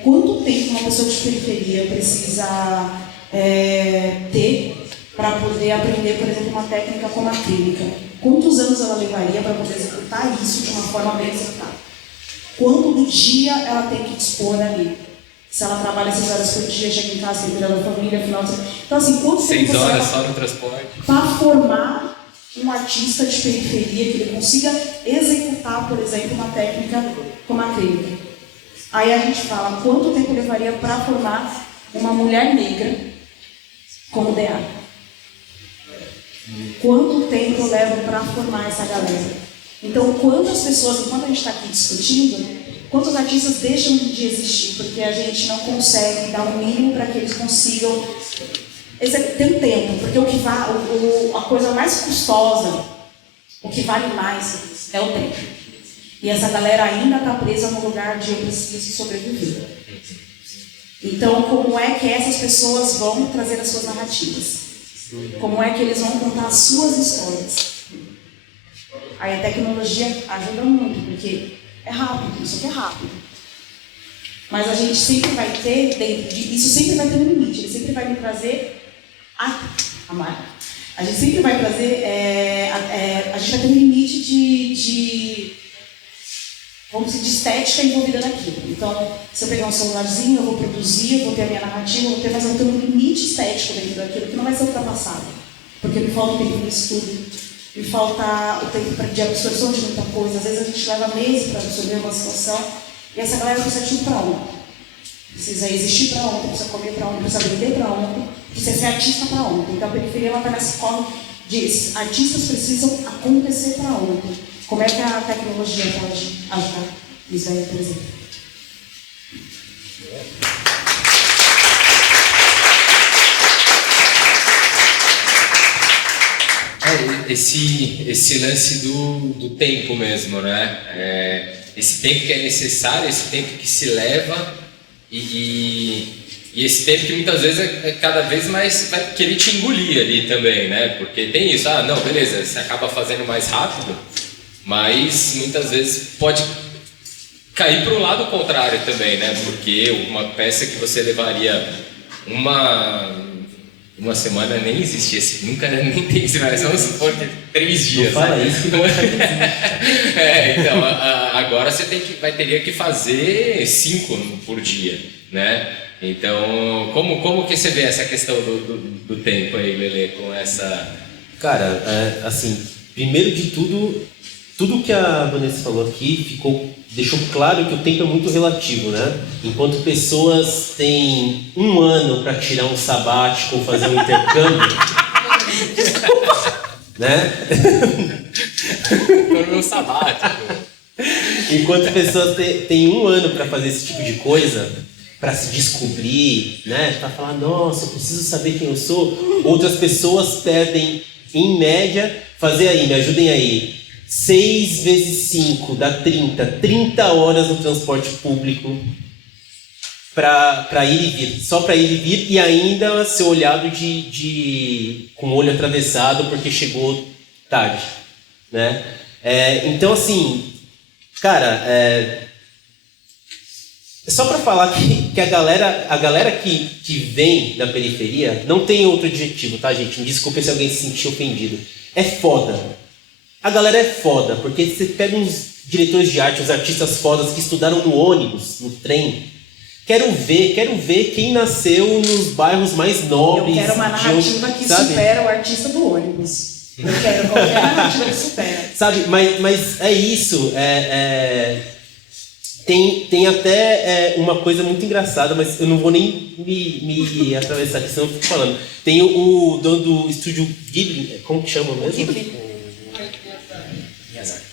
Quanto tempo uma pessoa de periferia precisa ter para poder aprender, por exemplo, uma técnica como a acrílica? Quantos anos ela levaria para poder executar isso de uma forma bem executada? Quanto do dia ela tem que dispor ali? Se ela trabalha 6 horas por dia, chega em casa, tem que cuidar da família, final de semana. Então, assim, quanto tempo 6 horas só no transporte. para formar um artista de periferia que ele consiga executar, por exemplo, uma técnica como a acrílica? Aí a gente fala, quanto tempo levaria para formar uma mulher negra como DA? Quanto tempo leva para formar essa galera? Então, quantas pessoas, enquanto a gente está aqui discutindo, quantos artistas deixam de existir porque a gente não consegue dar o mínimo para que eles consigam ter um tempo? Porque a coisa mais custosa, o que vale mais, é o tempo. E essa galera ainda está presa no lugar de eu preciso sobreviver. Então, como é que essas pessoas vão trazer as suas narrativas? Como é que eles vão contar as suas histórias? Aí a tecnologia ajuda muito, porque é rápido, isso aqui é rápido. Mas a gente sempre vai ter, isso sempre vai ter um limite, ele sempre vai me trazer a marca. A gente sempre vai trazer, a gente vai ter um limite de estética envolvida naquilo. Então, se eu pegar um celularzinho, eu vou produzir, eu vou ter a minha narrativa, mas eu vou ter um limite estético dentro daquilo que não vai ser ultrapassado. Porque me falta o tempo de estudo. Me falta o tempo de absorção de muita coisa. Às vezes a gente leva meses para absorver uma situação e essa galera precisa de para ontem. Precisa existir para ontem, precisa comer para ontem, precisa vender para ontem, precisa ser artista para ontem. Então a periferia está nesse corre de artistas precisam acontecer para ontem. Como é que a tecnologia pode ajudar isso aí, por exemplo? Esse lance do tempo mesmo, né? Esse tempo que é necessário, esse tempo que se leva e esse tempo que muitas vezes cada vez mais vai querer te engolir ali também, né? Porque tem isso, não, beleza, você acaba fazendo mais rápido, mas muitas vezes pode cair para o lado contrário também, né? Porque uma peça que você levaria uma semana nem existia, nunca nem tem isso, mas vamos supor que 3 dias. Não fala isso que não então, agora você teria que fazer 5 por dia, né? Então, como que você vê essa questão do tempo aí, Lelê, com essa... Cara, assim, primeiro de tudo que a Vanessa falou aqui deixou claro que o tempo é muito relativo, né? Enquanto pessoas têm 1 ano para tirar um sabático ou fazer um intercâmbio, né? Foi meu sabático. Enquanto pessoas têm 1 ano para fazer esse tipo de coisa, para se descobrir, né? Para falar, nossa, eu preciso saber quem eu sou. Outras pessoas pedem, em média, me ajudem aí, 6 vezes 5 dá 30 horas no transporte público para ir e vir, só para ir e vir, e ainda ser olhado com o olho atravessado porque chegou tarde, né? Então, assim, cara, só para falar que a galera que vem da periferia não tem outro adjetivo, tá, gente? Me desculpe se alguém se sentir ofendido. É foda. A galera é foda, porque você pega uns diretores de arte, uns artistas fodas que estudaram no ônibus, no trem. Quero ver quem nasceu nos bairros mais nobres. Eu quero uma narrativa que supera o artista do ônibus. Eu quero qualquer narrativa que supera. Sabe, mas é isso. Tem até uma coisa muito engraçada, mas eu não vou nem me atravessar aqui, senão eu fico falando. Tem o dono do estúdio Ghibli, como que chama mesmo? Ghibli.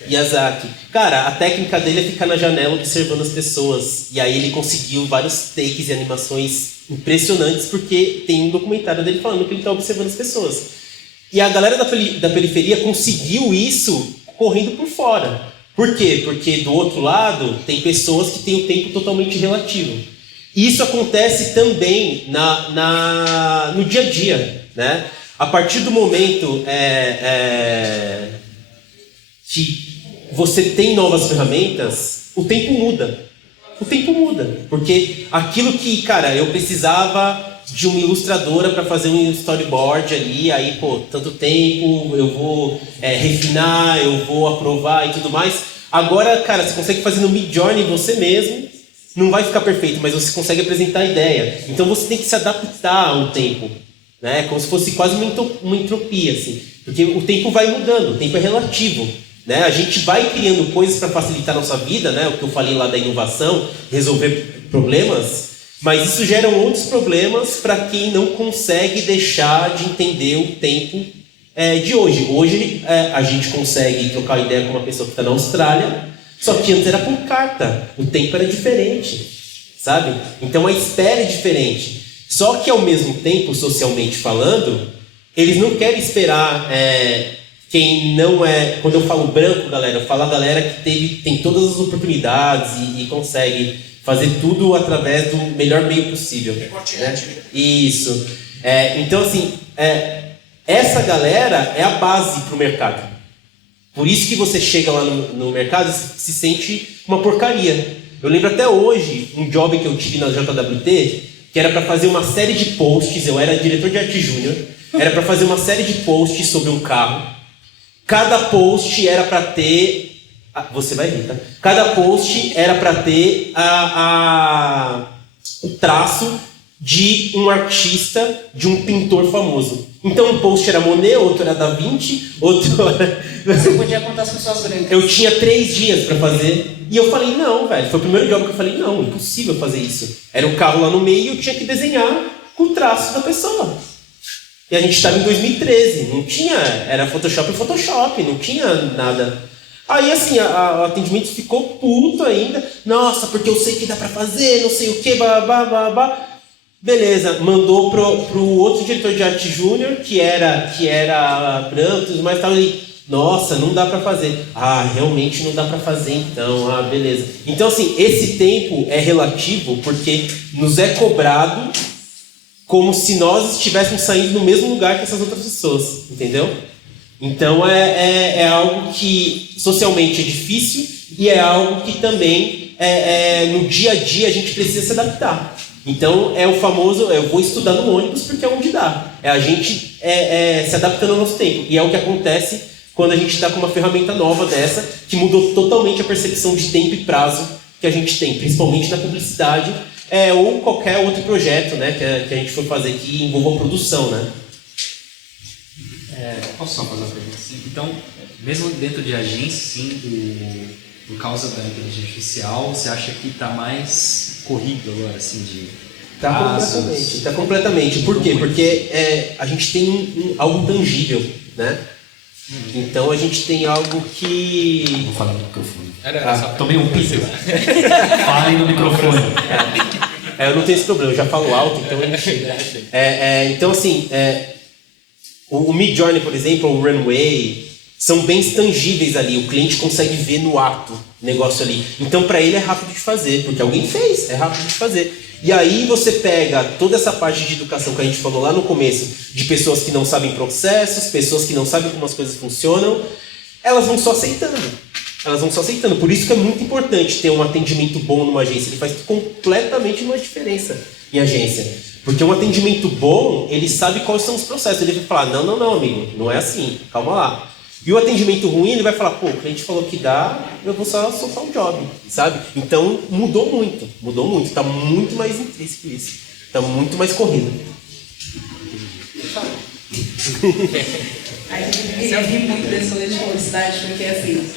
Miyazaki. Cara, a técnica dele é ficar na janela observando as pessoas. E aí ele conseguiu vários takes e animações impressionantes, porque tem um documentário dele falando que ele está observando as pessoas. E a galera da periferia conseguiu isso correndo por fora. Por quê? Porque do outro lado tem pessoas que têm o tempo totalmente relativo. Isso acontece também no dia a dia, né? A partir do momento que você tem novas ferramentas, o tempo muda. O tempo muda. Porque aquilo que, cara, eu precisava de uma ilustradora para fazer um storyboard ali, aí, tanto tempo, eu vou refinar, eu vou aprovar e tudo mais. Agora, cara, você consegue fazer no Midjourney você mesmo, não vai ficar perfeito, mas você consegue apresentar a ideia. Então você tem que se adaptar ao tempo, né? Como se fosse quase uma entropia, assim. Porque o tempo vai mudando, o tempo é relativo. Né? A gente vai criando coisas para facilitar a nossa vida, né? O que eu falei lá da inovação, resolver problemas, mas isso gera outros problemas para quem não consegue deixar de entender o tempo de hoje. Hoje a gente consegue trocar ideia com uma pessoa que está na Austrália, só que antes era por carta, o tempo era diferente, sabe? Então a espera é diferente. Só que ao mesmo tempo, socialmente falando, eles não querem esperar... Quem não é... Quando eu falo branco, galera, eu falo a galera que tem todas as oportunidades e consegue fazer tudo através do melhor meio possível. Né? Isso. Então, assim, essa galera é a base para o mercado. Por isso que você chega lá no mercado e se sente uma porcaria. Eu lembro até hoje um job que eu tive na JWT, que era para fazer uma série de posts, eu era diretor de arte júnior, era para fazer uma série de posts sobre um carro. Cada post era para ter... Você vai rir, tá? Cada post era para ter o traço de um artista, de um pintor famoso. Então um post era Monet, outro era Da Vinci, outro era... Você podia contar as pessoas brancas. Eu tinha 3 dias para fazer. E eu falei, não, velho. Foi o primeiro job que eu falei, não, impossível fazer isso. Era um carro lá no meio e eu tinha que desenhar com o traço da pessoa. E a gente estava em 2013, não tinha, era Photoshop, não tinha nada. Aí assim, o atendimento ficou puto ainda. Nossa, porque eu sei que dá pra fazer, não sei o que, babá. Beleza, mandou pro outro diretor de arte júnior, que era branco, mas tava ali. Nossa, não dá pra fazer. Realmente não dá pra fazer então, beleza. Então assim, esse tempo é relativo porque nos é cobrado como se nós estivéssemos saindo do mesmo lugar que essas outras pessoas, entendeu? Então é algo que socialmente é difícil e é algo que também no dia a dia a gente precisa se adaptar. Então é o famoso, eu vou estudar no ônibus porque é onde dá. É a gente se adaptando ao nosso tempo. E é o que acontece quando a gente está com uma ferramenta nova dessa, que mudou totalmente a percepção de tempo e prazo que a gente tem, principalmente na publicidade, ou qualquer outro projeto, né, que a gente for fazer que envolva produção, né? Posso só fazer uma pergunta assim? Então, mesmo dentro de agência, sim, por causa da inteligência artificial, você acha que está mais corrido agora, assim, de casos? Tá completamente. Por quê? Porque a gente tem algo tangível, né? Então a gente tem algo que... Vou falar no microfone. Tomei um piso. Falem no microfone. Eu não tenho esse problema, eu já falo alto, então a gente... então assim, o Midjourney, por exemplo, o Runway, são bens tangíveis ali, o cliente consegue ver no ato o negócio ali. Então, para ele é rápido de fazer, porque alguém fez, é rápido de fazer. E aí você pega toda essa parte de educação que a gente falou lá no começo, de pessoas que não sabem processos, pessoas que não sabem como as coisas funcionam, elas vão só aceitando. Elas vão só aceitando. Por isso que é muito importante ter um atendimento bom numa agência. Ele faz completamente uma diferença em agência. Porque um atendimento bom, ele sabe quais são os processos. Ele vai falar, não, amigo, não é assim, calma lá. E o atendimento ruim, ele vai falar, pô, o cliente falou que dá, eu vou só soltar um job, sabe? Então, mudou muito. Tá muito mais intrínseco isso. Tá muito mais corrido. Eu ri muito desse rolê de publicidade, porque assim,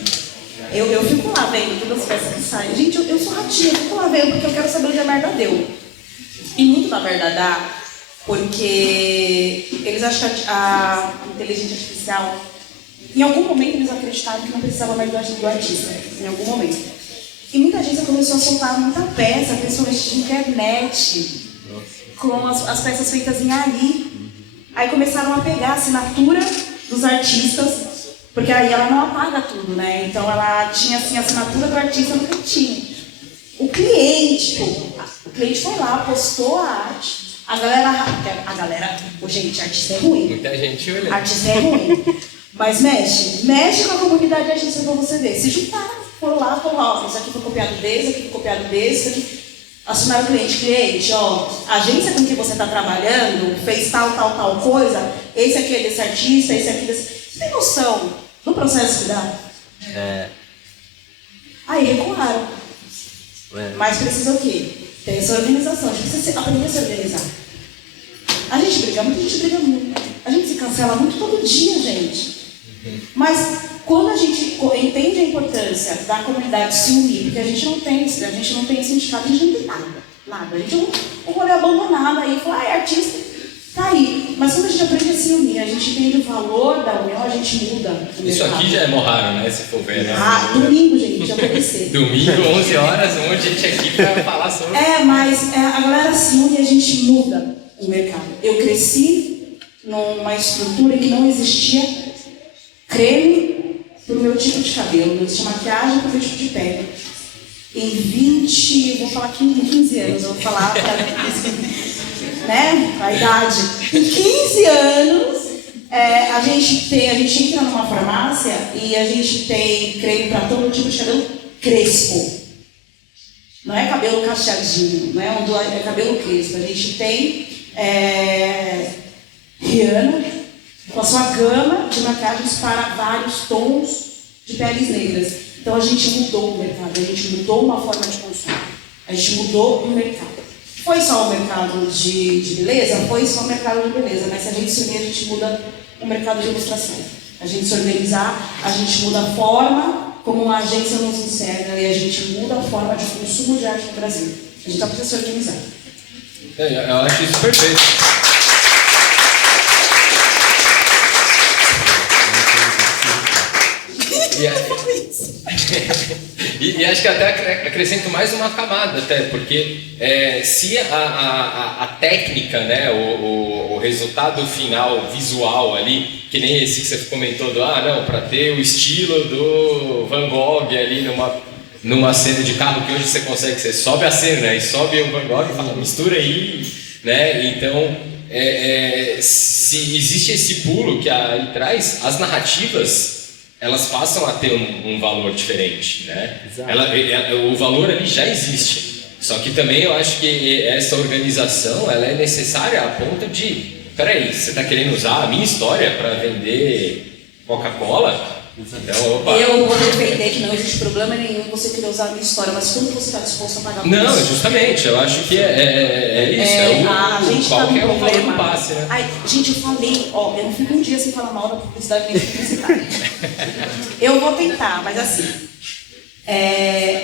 eu fico lá vendo todas as peças que saem. Gente, eu sou ratinha, eu fico lá vendo porque eu quero saber onde a merda deu. E muito da merda dá, porque eles acham que a inteligência artificial, em algum momento eles acreditaram que não precisava mais do artista, em algum momento. E muita gente começou a soltar muita peça, principalmente de internet, com as peças feitas em AI. Aí começaram a pegar a assinatura dos artistas, porque aí ela não apaga tudo, né? Então ela tinha assim, a assinatura do artista no cantinho. O cliente foi lá, postou a arte, a galera, gente, artista é ruim. Muita gente olhando. Artista é ruim. Mas mexe com a comunidade artística pra você ver. Se juntaram, foram lá, ó, isso aqui foi copiado desse, aqui foi copiado desse, aqui. Assinaram o cliente, ó, a agência com que você está trabalhando fez tal coisa, esse aqui é desse artista, esse aqui é desse... Você tem noção do processo que dá? Aí recuaram. Mas precisa o quê? Ter essa organização, a gente precisa aprender a se organizar. A gente briga muito, a gente se cancela muito todo dia, gente. Mas quando a gente entende a importância da comunidade se unir, porque a gente não tem sindicato, a gente não tem nada. A gente é um rolê abandonado aí, fala, artista, tá aí. Mas quando a gente aprende a se unir, a gente entende o valor da união, a gente muda. Isso aqui já é mó raro, né? Se for ver, né? Domingo, gente, já pode ser. Domingo, 11 horas, um monte de gente aqui pra falar sobre... Mas a galera se une e a gente muda o mercado. Eu cresci numa estrutura em que não existia creme pro meu tipo de cabelo, não existia maquiagem pro meu tipo de pele. Em 15 anos, eu vou falar pra né, a idade. Em 15 anos, a gente entra numa farmácia e a gente tem creme para todo tipo de cabelo crespo. Não é cabelo cacheadinho, não é ondulado, é cabelo crespo. A gente tem Rihanna com a sua gama de maquiagens para vários tons de peles negras. Então a gente mudou o mercado, a gente mudou uma forma de consumo, a gente mudou o mercado. Foi só o mercado de beleza? Foi só o mercado de beleza, mas se a gente se unir, a gente muda o mercado de ilustração. A gente se organizar, a gente muda a forma como uma agência nos encerra e a gente muda a forma de consumo de arte no Brasil. A gente só precisa se organizar. Eu acho isso perfeito. E acho que até acrescento mais uma camada, até, porque se a técnica, né, o resultado final visual ali, que nem esse que você comentou para ter o estilo do Van Gogh ali numa cena de carro, que hoje você sobe a cena, né, e sobe o Van Gogh e fala, mistura aí, né, então se existe esse pulo que aí traz, as narrativas elas passam a ter um valor diferente, né? O valor ali já existe. Só que também eu acho que essa organização ela é necessária a ponto de... Peraí, você está querendo usar a minha história para vender Coca-Cola? Então, opa. Eu vou defender que não existe problema nenhum você querer usar a minha história, mas como você está disposto a pagar por isso? Não, justamente, eu acho que é isso. A gente está com um problema. Passe, né? Ai, gente, eu falei, eu não fico um dia sem falar mal da publicidade nem publicitária. Eu vou tentar, mas assim,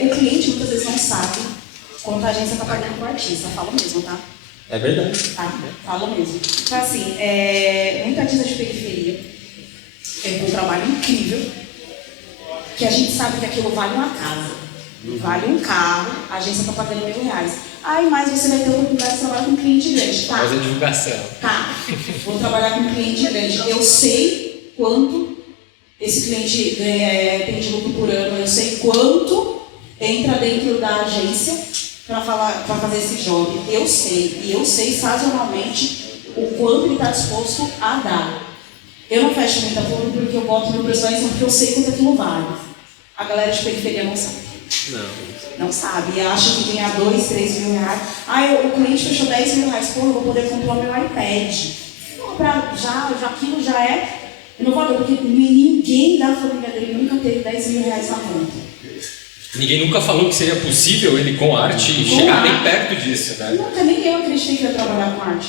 o cliente muitas vezes não sabe quanto a agência está pagando para o artista, eu falo mesmo, tá? É verdade. Tá, falo mesmo. Então assim, muita artista de periferia tem um trabalho incrível, que a gente sabe que aquilo vale uma casa, vale um carro, a agência está pagando R$1.000. Mas você vai ter a oportunidade de trabalhar com um cliente grande, tá? Fazer divulgação. Tá, vou trabalhar com um cliente grande. Eu sei quanto esse cliente tem de lucro por ano, eu sei quanto entra dentro da agência para fazer esse job. Eu sei, e eu sei sazonalmente o quanto ele está disposto a dar. Eu não fecho muita conta porque eu boto meu preço lá em cima, porque eu sei quanto aquilo vale. A galera de periferia não sabe. Não sabe. E acha que ganhar 2, 3 mil reais. O cliente fechou 10 mil reais. Pô, eu vou poder comprar o meu iPad. Aquilo já é inovador, porque ninguém da família dele nunca teve 10 mil reais na conta. Ninguém nunca falou que seria possível ele com arte chegar bem perto disso, né? Nunca, nem eu acreditei que ia trabalhar com arte.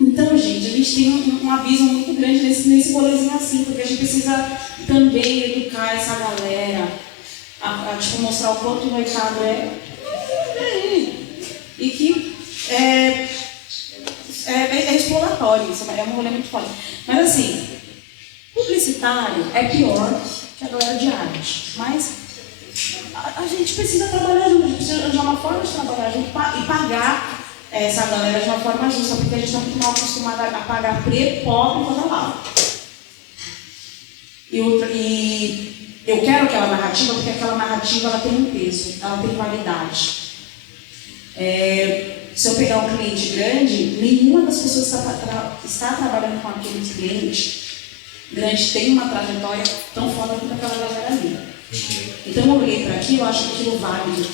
Então, gente, a gente tem um abismo muito grande nesse rolezinho assim, porque a gente precisa também educar essa galera, tipo, mostrar o quanto o mercado e que é exploratório, isso é um rolê muito forte. Mas assim, publicitário é pior que a galera de arte, mas a gente precisa trabalhar junto, a gente precisa arranjar uma forma de trabalhar junto e pagar essa galera de uma forma justa, porque a gente está muito mal acostumado a pagar preto, pobre e toda lá. E eu quero aquela narrativa, porque aquela narrativa ela tem um peso, ela tem validade. Se eu pegar um cliente grande, nenhuma das pessoas que está trabalhando com aquele cliente grande tem uma trajetória tão foda quanto aquela galera ali. Então eu olhei para aquilo, eu acho que aquilo vale.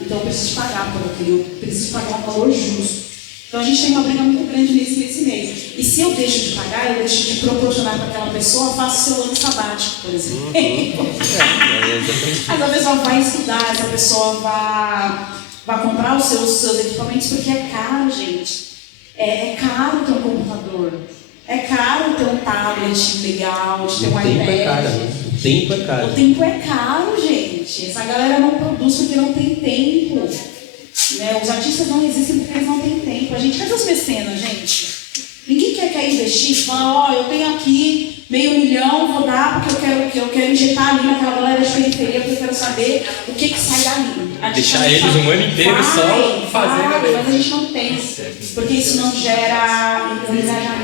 Então eu preciso pagar por aquilo, eu preciso pagar um valor justo. Então a gente tem uma briga muito grande nesse meio. E se eu deixo de pagar, eu deixo de proporcionar para aquela pessoa, faço seu ano sabático, por exemplo. Essa pessoa vai estudar, essa pessoa vai comprar os seus equipamentos, porque é caro, gente. É caro ter um computador. É caro ter um tablet legal, de ter um iPad. O tempo é caro. O tempo é caro, gente. Essa galera não produz porque não tem tempo. Né? Os artistas não existem porque eles não têm tempo. A gente, cadê os mecenas, gente? Ninguém quer investir, fala, eu tenho aqui $500 000, vou dar porque eu quero injetar ali naquela galera de periferia, porque eu quero saber o que sai dali. Deixar eles um ano inteiro só fazendo. Mas a gente não tem, porque isso não gera um engajamento.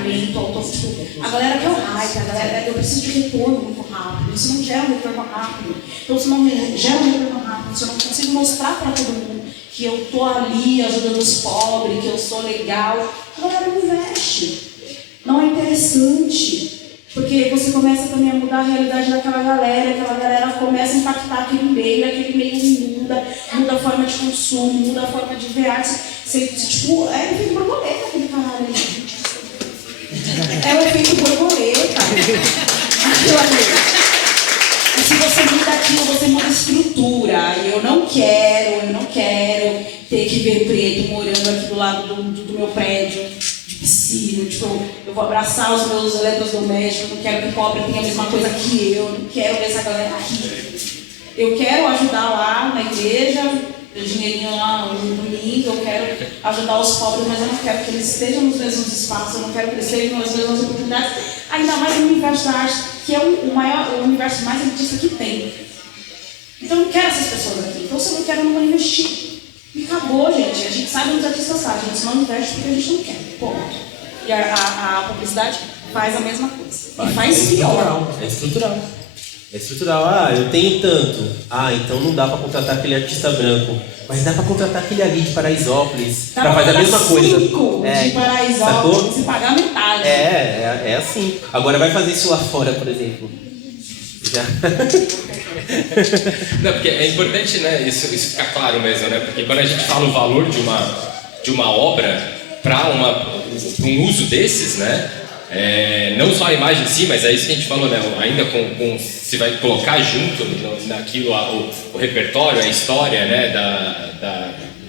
A galera quer o hype, a galera, eu preciso de retorno muito rápido. Isso não gera um retorno rápido. Então, se não gera um retorno rápido, se eu não consigo mostrar para todo mundo que eu tô ali ajudando os pobres, que eu sou legal, a galera não investe. Não é interessante. Porque você começa também a mudar a realidade daquela galera, aquela galera começa a impactar aquele meio muda a forma de consumo, muda a forma de ver arte. Tipo, é o efeito borboleta aquele caralho ali. É o efeito borboleta. E se você muda aquilo, você muda a estrutura. E eu não quero ter que ver preto morando aqui do lado do meu prédio de piscina. Tipo, eu vou abraçar os meus eletrodomésticos, eu não quero que o pobre tenha a mesma coisa que eu não quero ver essa galera aqui. Eu quero ajudar lá na igreja, o dinheirinho lá no domingo, eu quero ajudar os pobres, mas eu não quero que eles estejam nos mesmos espaços, eu não quero que eles tenham as mesmas oportunidades, ainda mais no universo da arte, que é o universo mais elitista que tem. Então eu não quero essas pessoas aqui, então se eu não quero, eu não vou investir. E acabou, gente. A gente sabe onde os artistas sabem, a gente não investe porque a gente não quer. Ponto. E a publicidade faz a mesma coisa. E faz pior. É estrutural. É estrutural. Eu tenho tanto. Então não dá para contratar aquele artista branco. Mas dá para contratar aquele ali de Paraisópolis para fazer a mesma coisa. De Paraisópolis e pagar metade. É assim. Agora vai fazer isso lá fora, por exemplo. Já. Não, porque é importante, né, isso ficar claro mesmo, né? Porque quando a gente fala o valor de uma obra para um uso desses, né? Não só a imagem em si, mas é isso que a gente falou, né? Ainda se vai colocar junto naquilo o repertório, a história, né,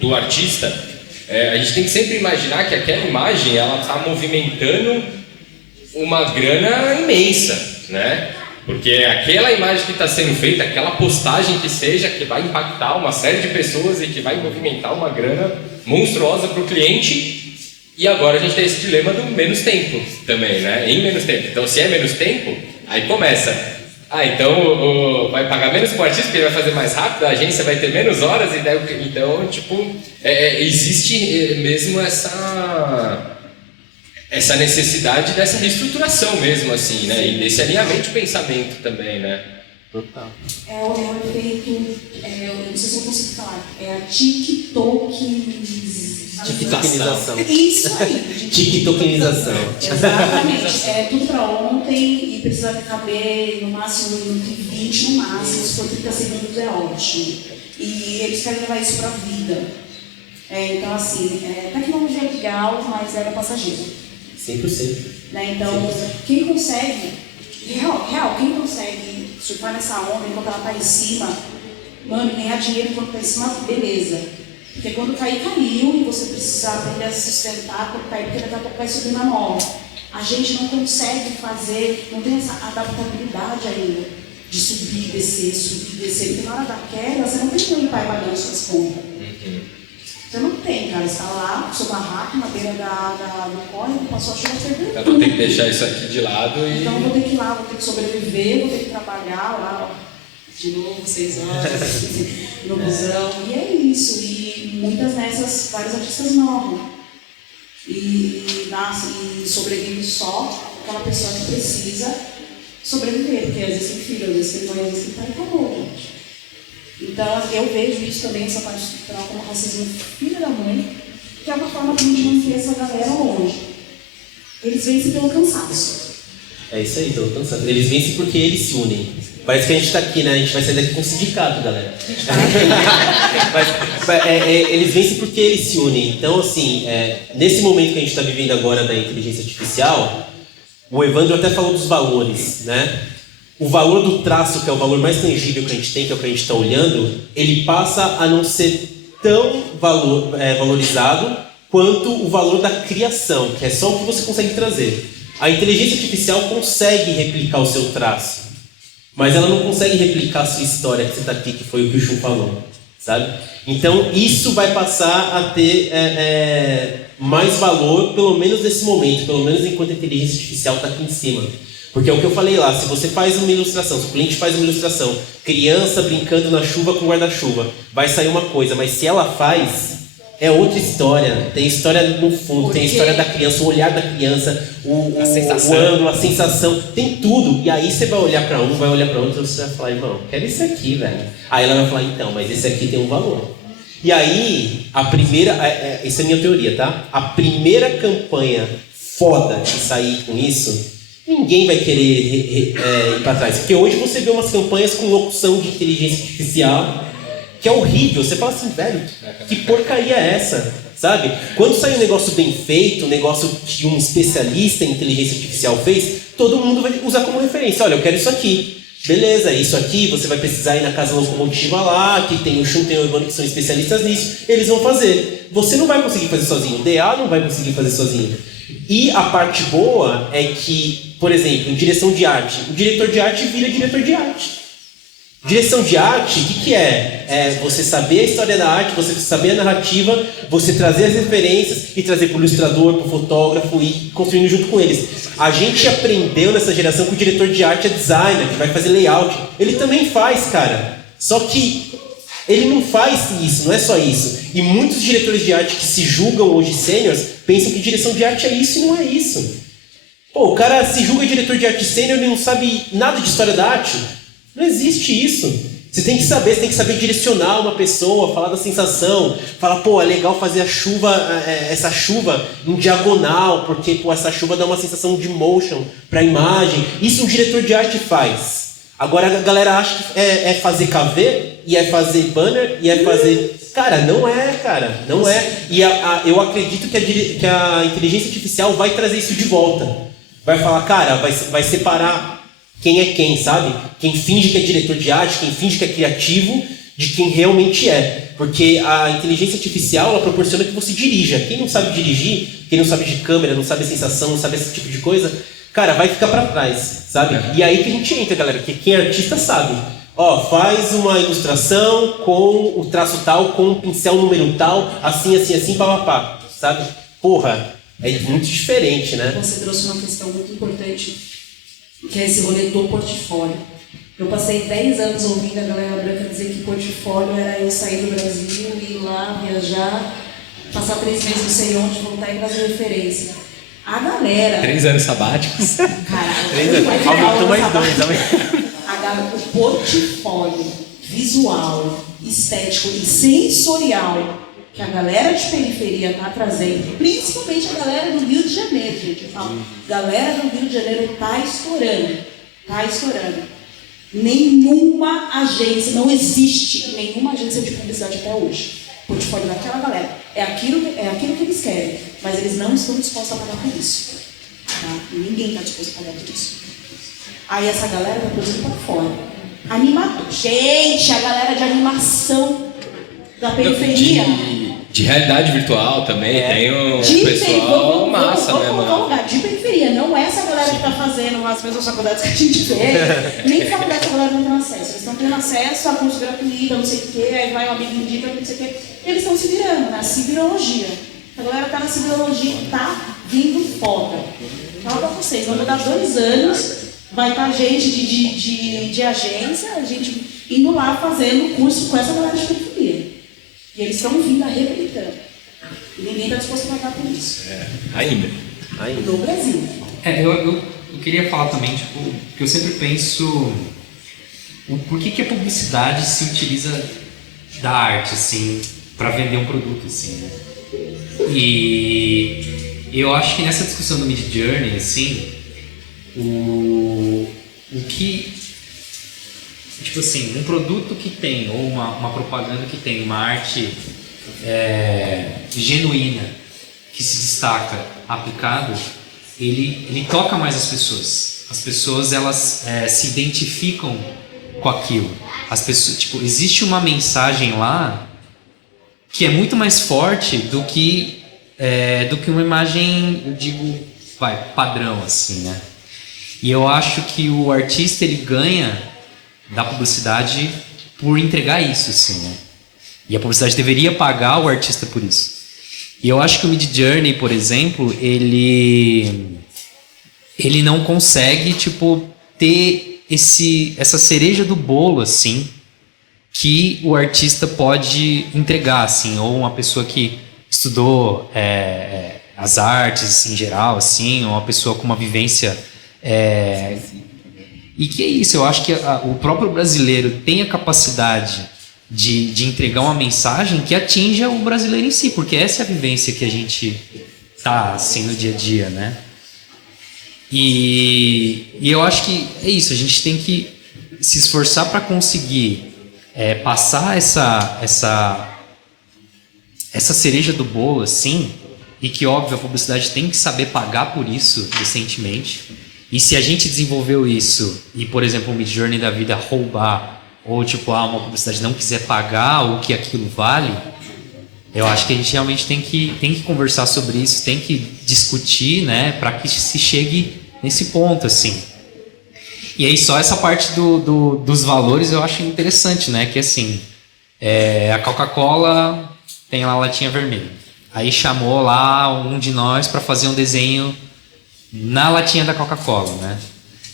do artista, a gente tem que sempre imaginar que aquela imagem ela está movimentando uma grana imensa, né? Porque aquela imagem que está sendo feita, aquela postagem que seja, que vai impactar uma série de pessoas e que vai movimentar uma grana monstruosa para o cliente. E agora a gente tem esse dilema do menos tempo também, né? Em menos tempo. Então, se é menos tempo, aí começa. Então vai pagar menos para o artista, porque ele vai fazer mais rápido, a agência vai ter menos horas, e daí, então, tipo, existe mesmo essa necessidade dessa reestruturação mesmo, assim, né? E desse alinhamento de pensamento também, né? Total. É o efeito, eu não sei se eu consigo falar, é a TikTokinização. Isso aí. TikTokinização. Exatamente. É tudo para ontem e precisa caber no máximo 1 minuto e 20, no máximo, se for 30 segundos é ótimo. E eles querem levar isso para a vida. Então, assim, tecnologia é legal, mas é passageiro. 100%. Né? Então, quem consegue, quem consegue surfar nessa onda enquanto ela está em cima, mano, ganhar dinheiro enquanto está em cima, beleza. Porque quando cair, caiu e você precisa aprender a se sustentar quando cair, porque daqui a pouco vai subir na nova. A gente não consegue fazer, não tem essa adaptabilidade ainda de subir, descer, porque na hora da queda você não tem como pai pagando suas contas. Você não tem, cara. Você está lá, com seu barraco, na beira do córrego, passou a chuva, perdeu tudo. Eu vou ter que deixar isso aqui de lado e... Então eu vou ter que ir lá, vou ter que sobreviver, vou ter que trabalhar lá, ó, de novo, 6 horas, no busão. E é isso. E muitas dessas, vários artistas morrem. E nascem e sobrevivem só aquela pessoa que precisa sobreviver. Porque às vezes tem filho, às vezes tem mãe, às vezes tem pai, acabou, gente. Então, eu vejo isso também, essa parte estrutural, como racismo filho da mãe, que é uma forma de a gente manter essa galera longe. Eles vencem pelo cansaço. É isso aí, pelo cansaço. Eles vencem porque eles se unem. Parece que a gente tá aqui, né? A gente vai sair daqui com um sindicato, galera. Eles vencem porque eles se unem. Então, assim, nesse momento que a gente está vivendo agora da inteligência artificial, o Evandro até falou dos valores, né? O valor do traço, que é o valor mais tangível que a gente tem, que é o que a gente está olhando, ele passa a não ser tão valorizado quanto o valor da criação, que é só o que você consegue trazer. A inteligência artificial consegue replicar o seu traço, mas ela não consegue replicar a sua história, que você está aqui, que foi o que o Chu falou, sabe? Então isso vai passar a ter mais valor, pelo menos nesse momento, pelo menos enquanto a inteligência artificial está aqui em cima. Porque é o que eu falei lá, se você faz uma ilustração, se o cliente faz uma ilustração, criança brincando na chuva com guarda-chuva, vai sair uma coisa, mas se ela faz, é outra história. Tem história no fundo, tem a história da criança, o olhar da criança, o ângulo, a sensação, tem tudo. E aí você vai olhar para um, vai olhar para outro, e você vai falar, irmão, quero esse aqui, velho. Aí ela vai falar, então, mas esse aqui tem um valor. E aí, essa é a minha teoria, tá? A primeira campanha foda que sair com isso, ninguém vai querer ir para trás. Porque hoje você vê umas campanhas com locução de inteligência artificial que é horrível. Você fala assim, velho, que porcaria é essa? Sabe? Quando sai um negócio bem feito, um negócio que um especialista em inteligência artificial fez, todo mundo vai usar como referência. Olha, eu quero isso aqui. Beleza, isso aqui você vai precisar ir na casa locomotiva lá, que tem o Chum, tem o Evandro, que são especialistas nisso. Eles vão fazer. Você não vai conseguir fazer sozinho. O DA não vai conseguir fazer sozinho. E a parte boa é que, por exemplo, em direção de arte, o diretor de arte vira diretor de arte. Direção de arte, o que é? É você saber a história da arte, você saber a narrativa, você trazer as referências e trazer para o ilustrador, para o fotógrafo e construindo junto com eles. A gente aprendeu nessa geração que o diretor de arte é designer, que vai fazer layout. Ele também faz, cara. Só que ele não faz isso, não é só isso. E muitos diretores de arte que se julgam hoje sêniors pensam que direção de arte é isso e não é isso. Pô, o cara se julga diretor de arte sênior e não sabe nada de história da arte. Não existe isso. Você tem que saber direcionar uma pessoa, falar da sensação, falar, pô, é legal fazer a chuva, essa chuva em diagonal, porque pô, essa chuva dá uma sensação de motion para a imagem. Isso um diretor de arte faz. Agora a galera acha que é fazer KV, e é fazer banner, e é fazer... Cara, não é, cara. Não é. E eu acredito que a inteligência artificial vai trazer isso de volta. Vai falar, cara, vai separar quem é quem, sabe? Quem finge que é diretor de arte, quem finge que é criativo, de quem realmente é. Porque a inteligência artificial, ela proporciona que você dirija. Quem não sabe dirigir, quem não sabe de câmera, não sabe a sensação, não sabe esse tipo de coisa, cara, vai ficar pra trás, sabe? E aí que a gente entra, galera, que quem é artista sabe. Ó, faz uma ilustração com o traço tal, com o pincel número tal, assim, pá, sabe? Porra, é muito diferente, né? Você trouxe uma questão muito importante, que é esse rolê do portfólio. Eu passei 10 anos ouvindo a galera branca dizer que portfólio era eu sair do Brasil, ir lá, viajar, passar 3 meses não sei onde, voltar e trazer referência. A galera... 3 anos sabáticos. Caralho, 3 anos. Aumentou mais 2. O portfólio visual, estético e sensorial que a galera de periferia está trazendo, principalmente a galera do Rio de Janeiro, gente. Eu falo, galera do Rio de Janeiro está estourando. Está estourando. Nenhuma agência, não existe nenhuma agência de publicidade até hoje. O portfólio daquela galera é aquilo que eles querem, mas eles não estão dispostos a pagar por isso. Tá? Ninguém está disposto a pagar por isso. Aí essa galera está produzindo para fora. Animador. Gente, a galera de animação da periferia. De realidade virtual também, tem um pessoal massa, né, mano? Vamos lugar de periferia, não é essa galera que está fazendo as mesmas faculdades que a gente vê, nem faculdade que a galera não tem acesso. Eles estão tendo acesso a curso gratuito, não sei o quê, aí vai um amigo indica, não sei o quê. Eles estão se virando na ciberologia. A galera está na ciberologia e está vindo foda. Fala para vocês, vão mudar 2 anos, vai estar gente de agência, a gente indo lá fazendo curso com essa galera de periferia. E eles estão vindo arrebentando. E ninguém está disposto a pagar por isso. Ainda. No Brasil. Eu queria falar também, tipo, que eu sempre penso por que a publicidade se utiliza da arte, assim, para vender um produto, assim, né? E eu acho que nessa discussão do Mid Journey, assim, o que... Tipo assim, um produto que tem, ou uma propaganda que tem uma arte genuína, que se destaca aplicado, ele toca mais as pessoas. As pessoas, elas se identificam com aquilo. As pessoas, tipo, existe uma mensagem lá que é muito mais forte do que uma imagem, eu digo, padrão, assim, né? E eu acho que o artista, ele ganha da publicidade por entregar isso, assim, né? E a publicidade deveria pagar o artista por isso. E eu acho que o Mid Journey, por exemplo, ele não consegue, tipo, ter essa cereja do bolo, assim, que o artista pode entregar, assim, ou uma pessoa que estudou as artes em geral, assim, ou uma pessoa com uma vivência e que é isso, eu acho que o próprio brasileiro tem a capacidade de entregar uma mensagem que atinja o brasileiro em si, porque essa é a vivência que a gente tá assim no dia a dia, né? E eu acho que é isso, a gente tem que se esforçar para conseguir passar essa cereja do bolo, assim, e que, óbvio, a publicidade tem que saber pagar por isso decentemente. E se a gente desenvolveu isso e, por exemplo, o Mid Journey da vida roubar, ou tipo, uma publicidade não quiser pagar o que aquilo vale, eu acho que a gente realmente tem que conversar sobre isso, tem que discutir, né, para que se chegue nesse ponto, assim. E aí só essa parte dos valores eu acho interessante, né, que assim, a Coca-Cola tem lá a latinha vermelha. Aí chamou lá um de nós para fazer um desenho na latinha da Coca-Cola, né?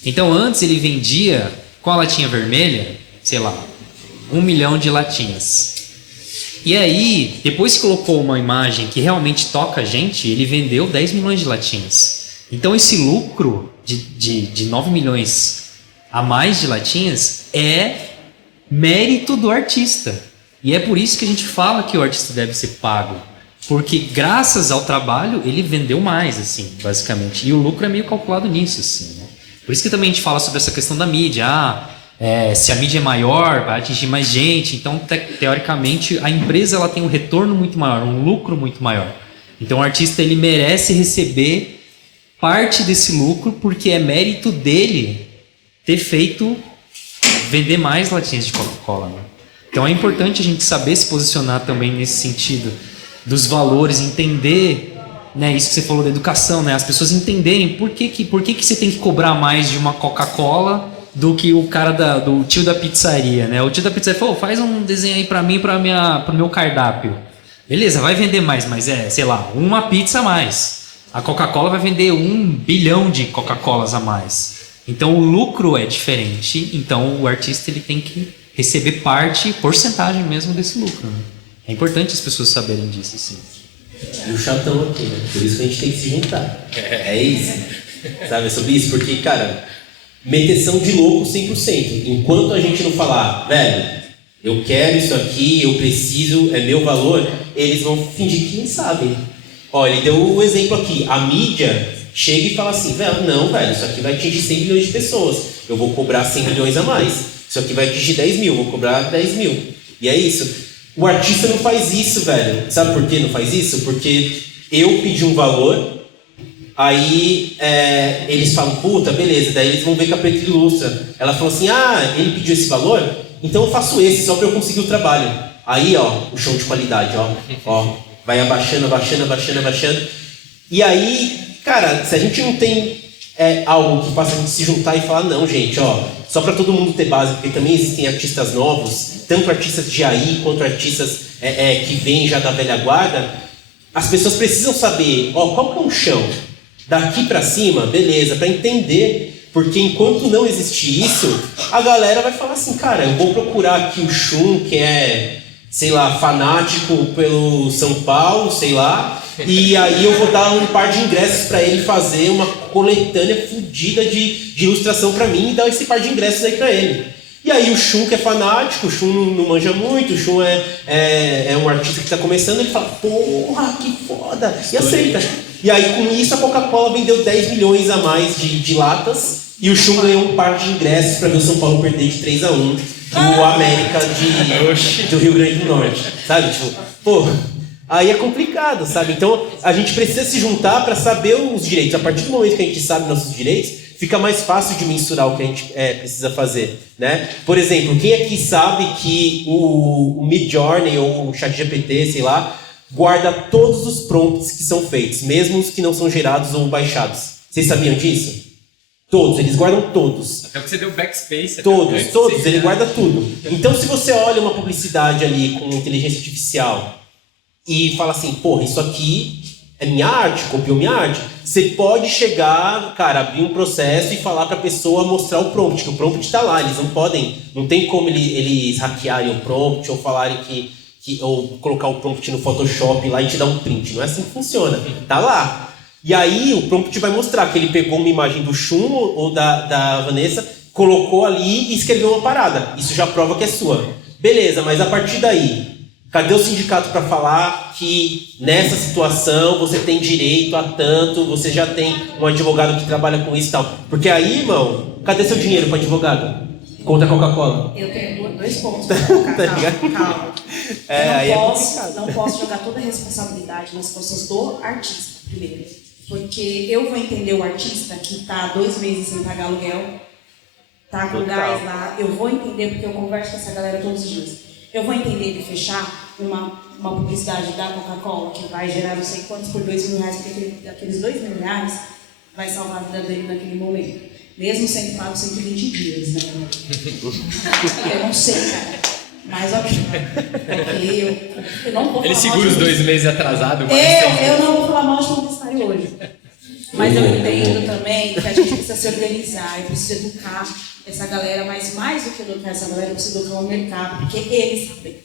Então antes ele vendia com a latinha vermelha, sei lá, 1 milhão de latinhas. E aí, depois que colocou uma imagem que realmente toca a gente, ele vendeu 10 milhões de latinhas. Então esse lucro de 9 milhões a mais de latinhas é mérito do artista. E é por isso que a gente fala que o artista deve ser pago. Porque graças ao trabalho ele vendeu mais, assim, basicamente. E o lucro é meio calculado nisso, assim, né? Por isso que também a gente fala sobre essa questão da mídia. Se a mídia é maior, vai atingir mais gente. Então, teoricamente, a empresa ela tem um retorno muito maior, um lucro muito maior. Então, o artista ele merece receber parte desse lucro porque é mérito dele ter feito vender mais latinhas de Coca-Cola, né? Então, é importante a gente saber se posicionar também nesse sentido dos valores, entender, né, isso que você falou da educação, né, as pessoas entenderem por que você tem que cobrar mais de uma Coca-Cola do que o cara do tio da pizzaria, né? O tio da pizzaria falou, faz um desenho aí pra mim, pro meu cardápio. Beleza, vai vender mais, mas sei lá, uma pizza a mais. A Coca-Cola vai vender 1 bilhão de Coca-Colas a mais. Então o lucro é diferente, então o artista ele tem que receber porcentagem mesmo desse lucro, né? É importante as pessoas saberem disso, assim. E o chatão aqui, né? Por isso que a gente tem que se juntar. É isso. Sabe, é sobre isso? Porque, cara, meteção de louco 100%. Enquanto a gente não falar, velho, eu quero isso aqui, eu preciso, é meu valor, eles vão fingir que nem sabem. Ó, ele deu o exemplo aqui. A mídia chega e fala assim, velho, não, velho, isso aqui vai atingir 100 milhões de pessoas. Eu vou cobrar 100 milhões a mais. Isso aqui vai atingir 10 mil, vou cobrar 10 mil. E é isso. O artista não faz isso, velho. Sabe por que não faz isso? Porque eu pedi um valor, aí eles falam, puta, beleza, daí eles vão ver que a Preta ilustra. Ela falou assim, ele pediu esse valor, então eu faço esse, só pra eu conseguir o trabalho. Aí, ó, o show de qualidade, ó, vai abaixando. E aí, cara, se a gente não tem algo que faça a gente se juntar e falar, não, gente, ó, só pra todo mundo ter base, porque também existem artistas novos, tanto artistas de aí quanto artistas que vêm já da velha guarda, as pessoas precisam saber, ó, qual que é o chão? Daqui pra cima, beleza, pra entender, porque enquanto não existir isso, a galera vai falar assim, cara, eu vou procurar aqui o Shun, que é, sei lá, fanático pelo São Paulo, sei lá, e aí eu vou dar um par de ingressos pra ele fazer uma coletânea fodida de ilustração pra mim e dar esse par de ingressos aí pra ele. E aí o Shun, que é fanático, o Shun não manja muito, o Shun é um artista que está começando, ele fala, porra, que foda, e aceita. E aí com isso a Coca-Cola vendeu 10 milhões a mais de latas, e o Shun ganhou um par de ingressos para ver o São Paulo perder de 3-1 do América do Rio Grande do Norte, sabe? Tipo, pô, aí é complicado, sabe? Então a gente precisa se juntar para saber os direitos. A partir do momento que a gente sabe nossos direitos, fica mais fácil de mensurar o que a gente precisa fazer, né? Por exemplo, quem aqui sabe que o Midjourney ou o ChatGPT, sei lá, guarda todos os prompts que são feitos, mesmo os que não são gerados ou baixados? Vocês sabiam disso? Todos, eles guardam todos. Até que você deu backspace. Todos, ele guarda tudo. Então, se você olha uma publicidade ali com inteligência artificial e fala assim, porra, isso aqui é minha arte, copiou minha arte. Você pode chegar, cara, abrir um processo e falar para a pessoa mostrar o prompt, que o prompt está lá, eles não podem, não tem como eles hackearem o prompt ou falarem ou colocar o prompt no Photoshop lá e te dar um print. Não é assim que funciona, tá lá. E aí o prompt vai mostrar que ele pegou uma imagem do Shun ou da Vanessa, colocou ali e escreveu uma parada. Isso já prova que é sua. Beleza, mas a partir daí, cadê o sindicato para falar que nessa situação você tem direito a tanto, você já tem um advogado que trabalha com isso e tal? Porque aí, irmão, cadê seu dinheiro para advogado? Contra a Coca-Cola. Eu tenho 2 pontos para colocar, calma. Não posso jogar toda a responsabilidade nas costas do artista, primeiro. Porque eu vou entender o artista que está 2 meses sem pagar aluguel, tá com gás lá, eu vou entender porque eu converso com essa galera todos os dias. Eu vou entender ele fechar uma publicidade da Coca-Cola que vai gerar não sei quantos por R$2 mil, porque aqueles R$2 mil vai salvar a vida dele naquele momento. Mesmo sendo pago 120 dias, né? Eu não sei, cara. Mas ok. Porque eu não vou falar. Ele segura os 2 meses atrasados. Eu não vou falar mal de publicitário hoje. Mas eu entendo também que a gente precisa se organizar e precisa educar essa galera, mas mais do que educar essa galera, eu preciso educar o mercado, porque eles sabem.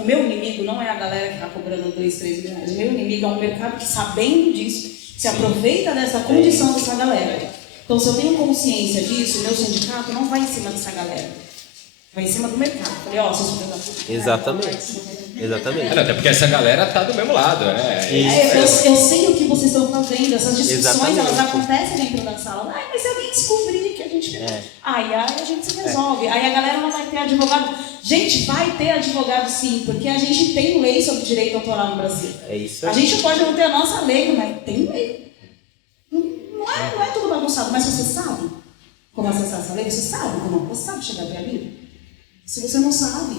O meu inimigo não é a galera que está cobrando 2, 3 milhões. O meu inimigo é um mercado que, sabendo disso, se aproveita dessa condição dessa galera. Então, se eu tenho consciência disso, o meu sindicato não vai em cima dessa galera. Vai em cima do mercado. Falei, vocês estão da puta. Exatamente. Até porque essa galera tá do mesmo lado, eu sei o que vocês estão fazendo. Essas discussões, elas acontecem dentro da sala. Mas se alguém descobrir que a gente... Aí a gente se resolve. Aí a galera não vai ter advogado. Gente, vai ter advogado sim, porque a gente tem lei sobre direito autoral no Brasil. É isso. A gente pode não ter a nossa lei, mas tem lei. Não é tudo bagunçado, mas você sabe como acessar essa lei? Você sabe chegar até ali? Se você não sabe,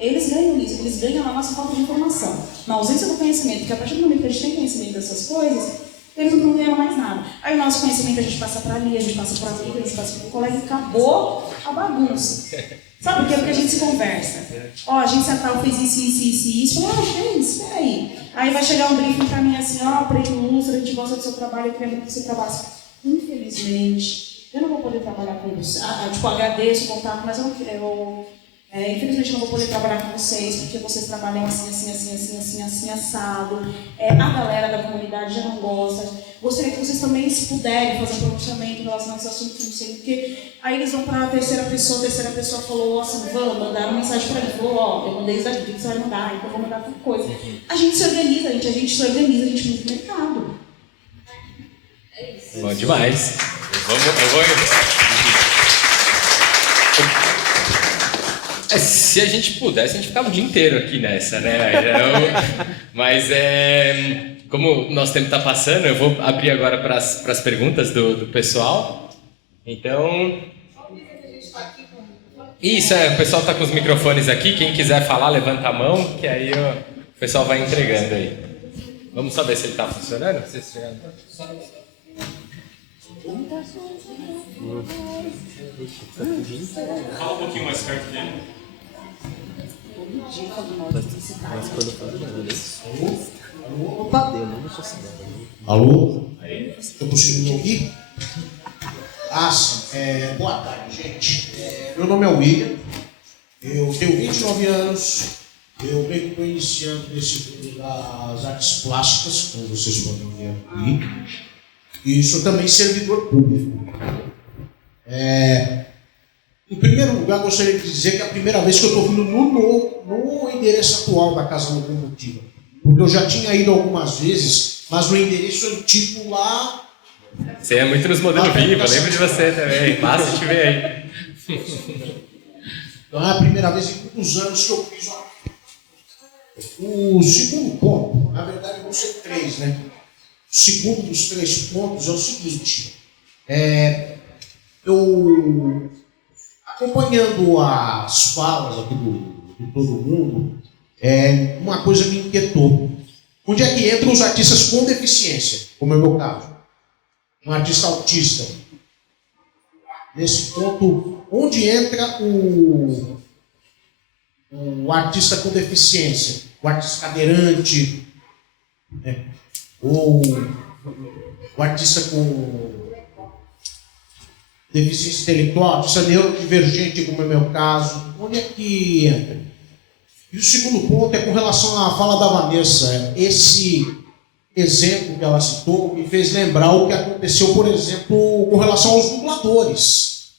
eles ganham isso, eles ganham na nossa falta de informação. Na ausência do conhecimento, porque a partir do momento que a gente tem conhecimento dessas coisas, eles não ganham mais nada. Aí o nosso conhecimento a gente passa para ali, a gente passa para amigo, a gente passa para o colega e acabou a bagunça. Sabe por quê? Porque a gente se conversa. A gente tal fez isso. Fez, espera aí. Aí vai chegar um briefing para mim assim, Preto Ilustra, a gente gosta do seu trabalho, eu queria que você trabalhasse. Infelizmente, eu não vou poder trabalhar com você. Agradeço o contato, mas eu Infelizmente eu não vou poder trabalhar com vocês, porque vocês trabalham assim, assado. A galera da comunidade já não gosta. Gostaria que vocês também, se puderem, fazer um pronunciamento relacionado a esse assunto, não sei o quê. Aí eles vão para a terceira pessoa falou assim, vamos mandar uma mensagem para ele, falou, eu mandei isso daqui, o que você vai mandar? Então eu vou mandar tal coisa. A gente se organiza, a gente muda o mercado. Bom demais. Se a gente pudesse, a gente ficava o dia inteiro aqui nessa, né? Mas como o nosso tempo está passando, eu vou abrir agora para as perguntas do pessoal. Então... Isso, o pessoal está com os microfones aqui. Quem quiser falar, levanta a mão, que aí o pessoal vai entregando aí. Vamos só ver se ele está funcionando? Fala um pouquinho mais perto dele. Alô? Estou conseguindo ouvir? Sim. Boa tarde, gente. Meu nome é William, eu tenho 29 anos, eu venho estou iniciando nesse mundo das artes plásticas, como vocês podem ver aqui, e sou também servidor público. Em primeiro lugar, gostaria de dizer que é a primeira vez que eu estou vindo no endereço atual da Casa Locomotiva. Porque eu já tinha ido algumas vezes, mas no endereço antigo lá... Você é muito nos modelos vivos, lembro de você também. Passa e te ver aí. Então é a primeira vez em muitos anos que eu fiz o segundo ponto. Na verdade, vão ser 3, né? O segundo dos 3 pontos é o seguinte. Eu... Acompanhando as falas aqui de todo mundo, uma coisa me inquietou. Onde é que entram os artistas com deficiência, como é o meu caso? Um artista autista. Nesse ponto, onde entra o artista com deficiência? O artista cadeirante, né? Ou o artista com deficiência intelectual, artista neurodivergente, como é o meu caso, onde é que entra? E o segundo ponto é com relação à fala da Vanessa. Esse exemplo que ela citou me fez lembrar o que aconteceu, por exemplo, com relação aos dubladores.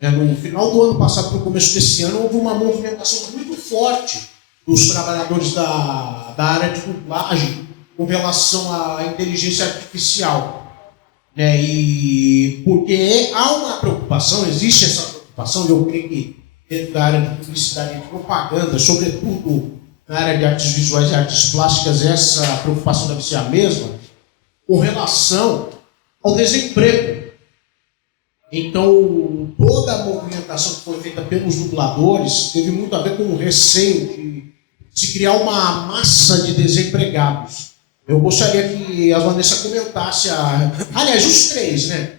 No final do ano passado, para o começo desse ano, houve uma movimentação muito forte dos trabalhadores da área de dublagem com relação à inteligência artificial. E porque há uma preocupação, existe essa preocupação, eu creio que dentro da área de publicidade e propaganda, sobretudo na área de artes visuais e artes plásticas, essa preocupação deve ser a mesma, com relação ao desemprego. Então, toda a movimentação que foi feita pelos dubladores teve muito a ver com o receio de se criar uma massa de desempregados. Eu gostaria que a Vanessa comentasse, aliás, os 3, né?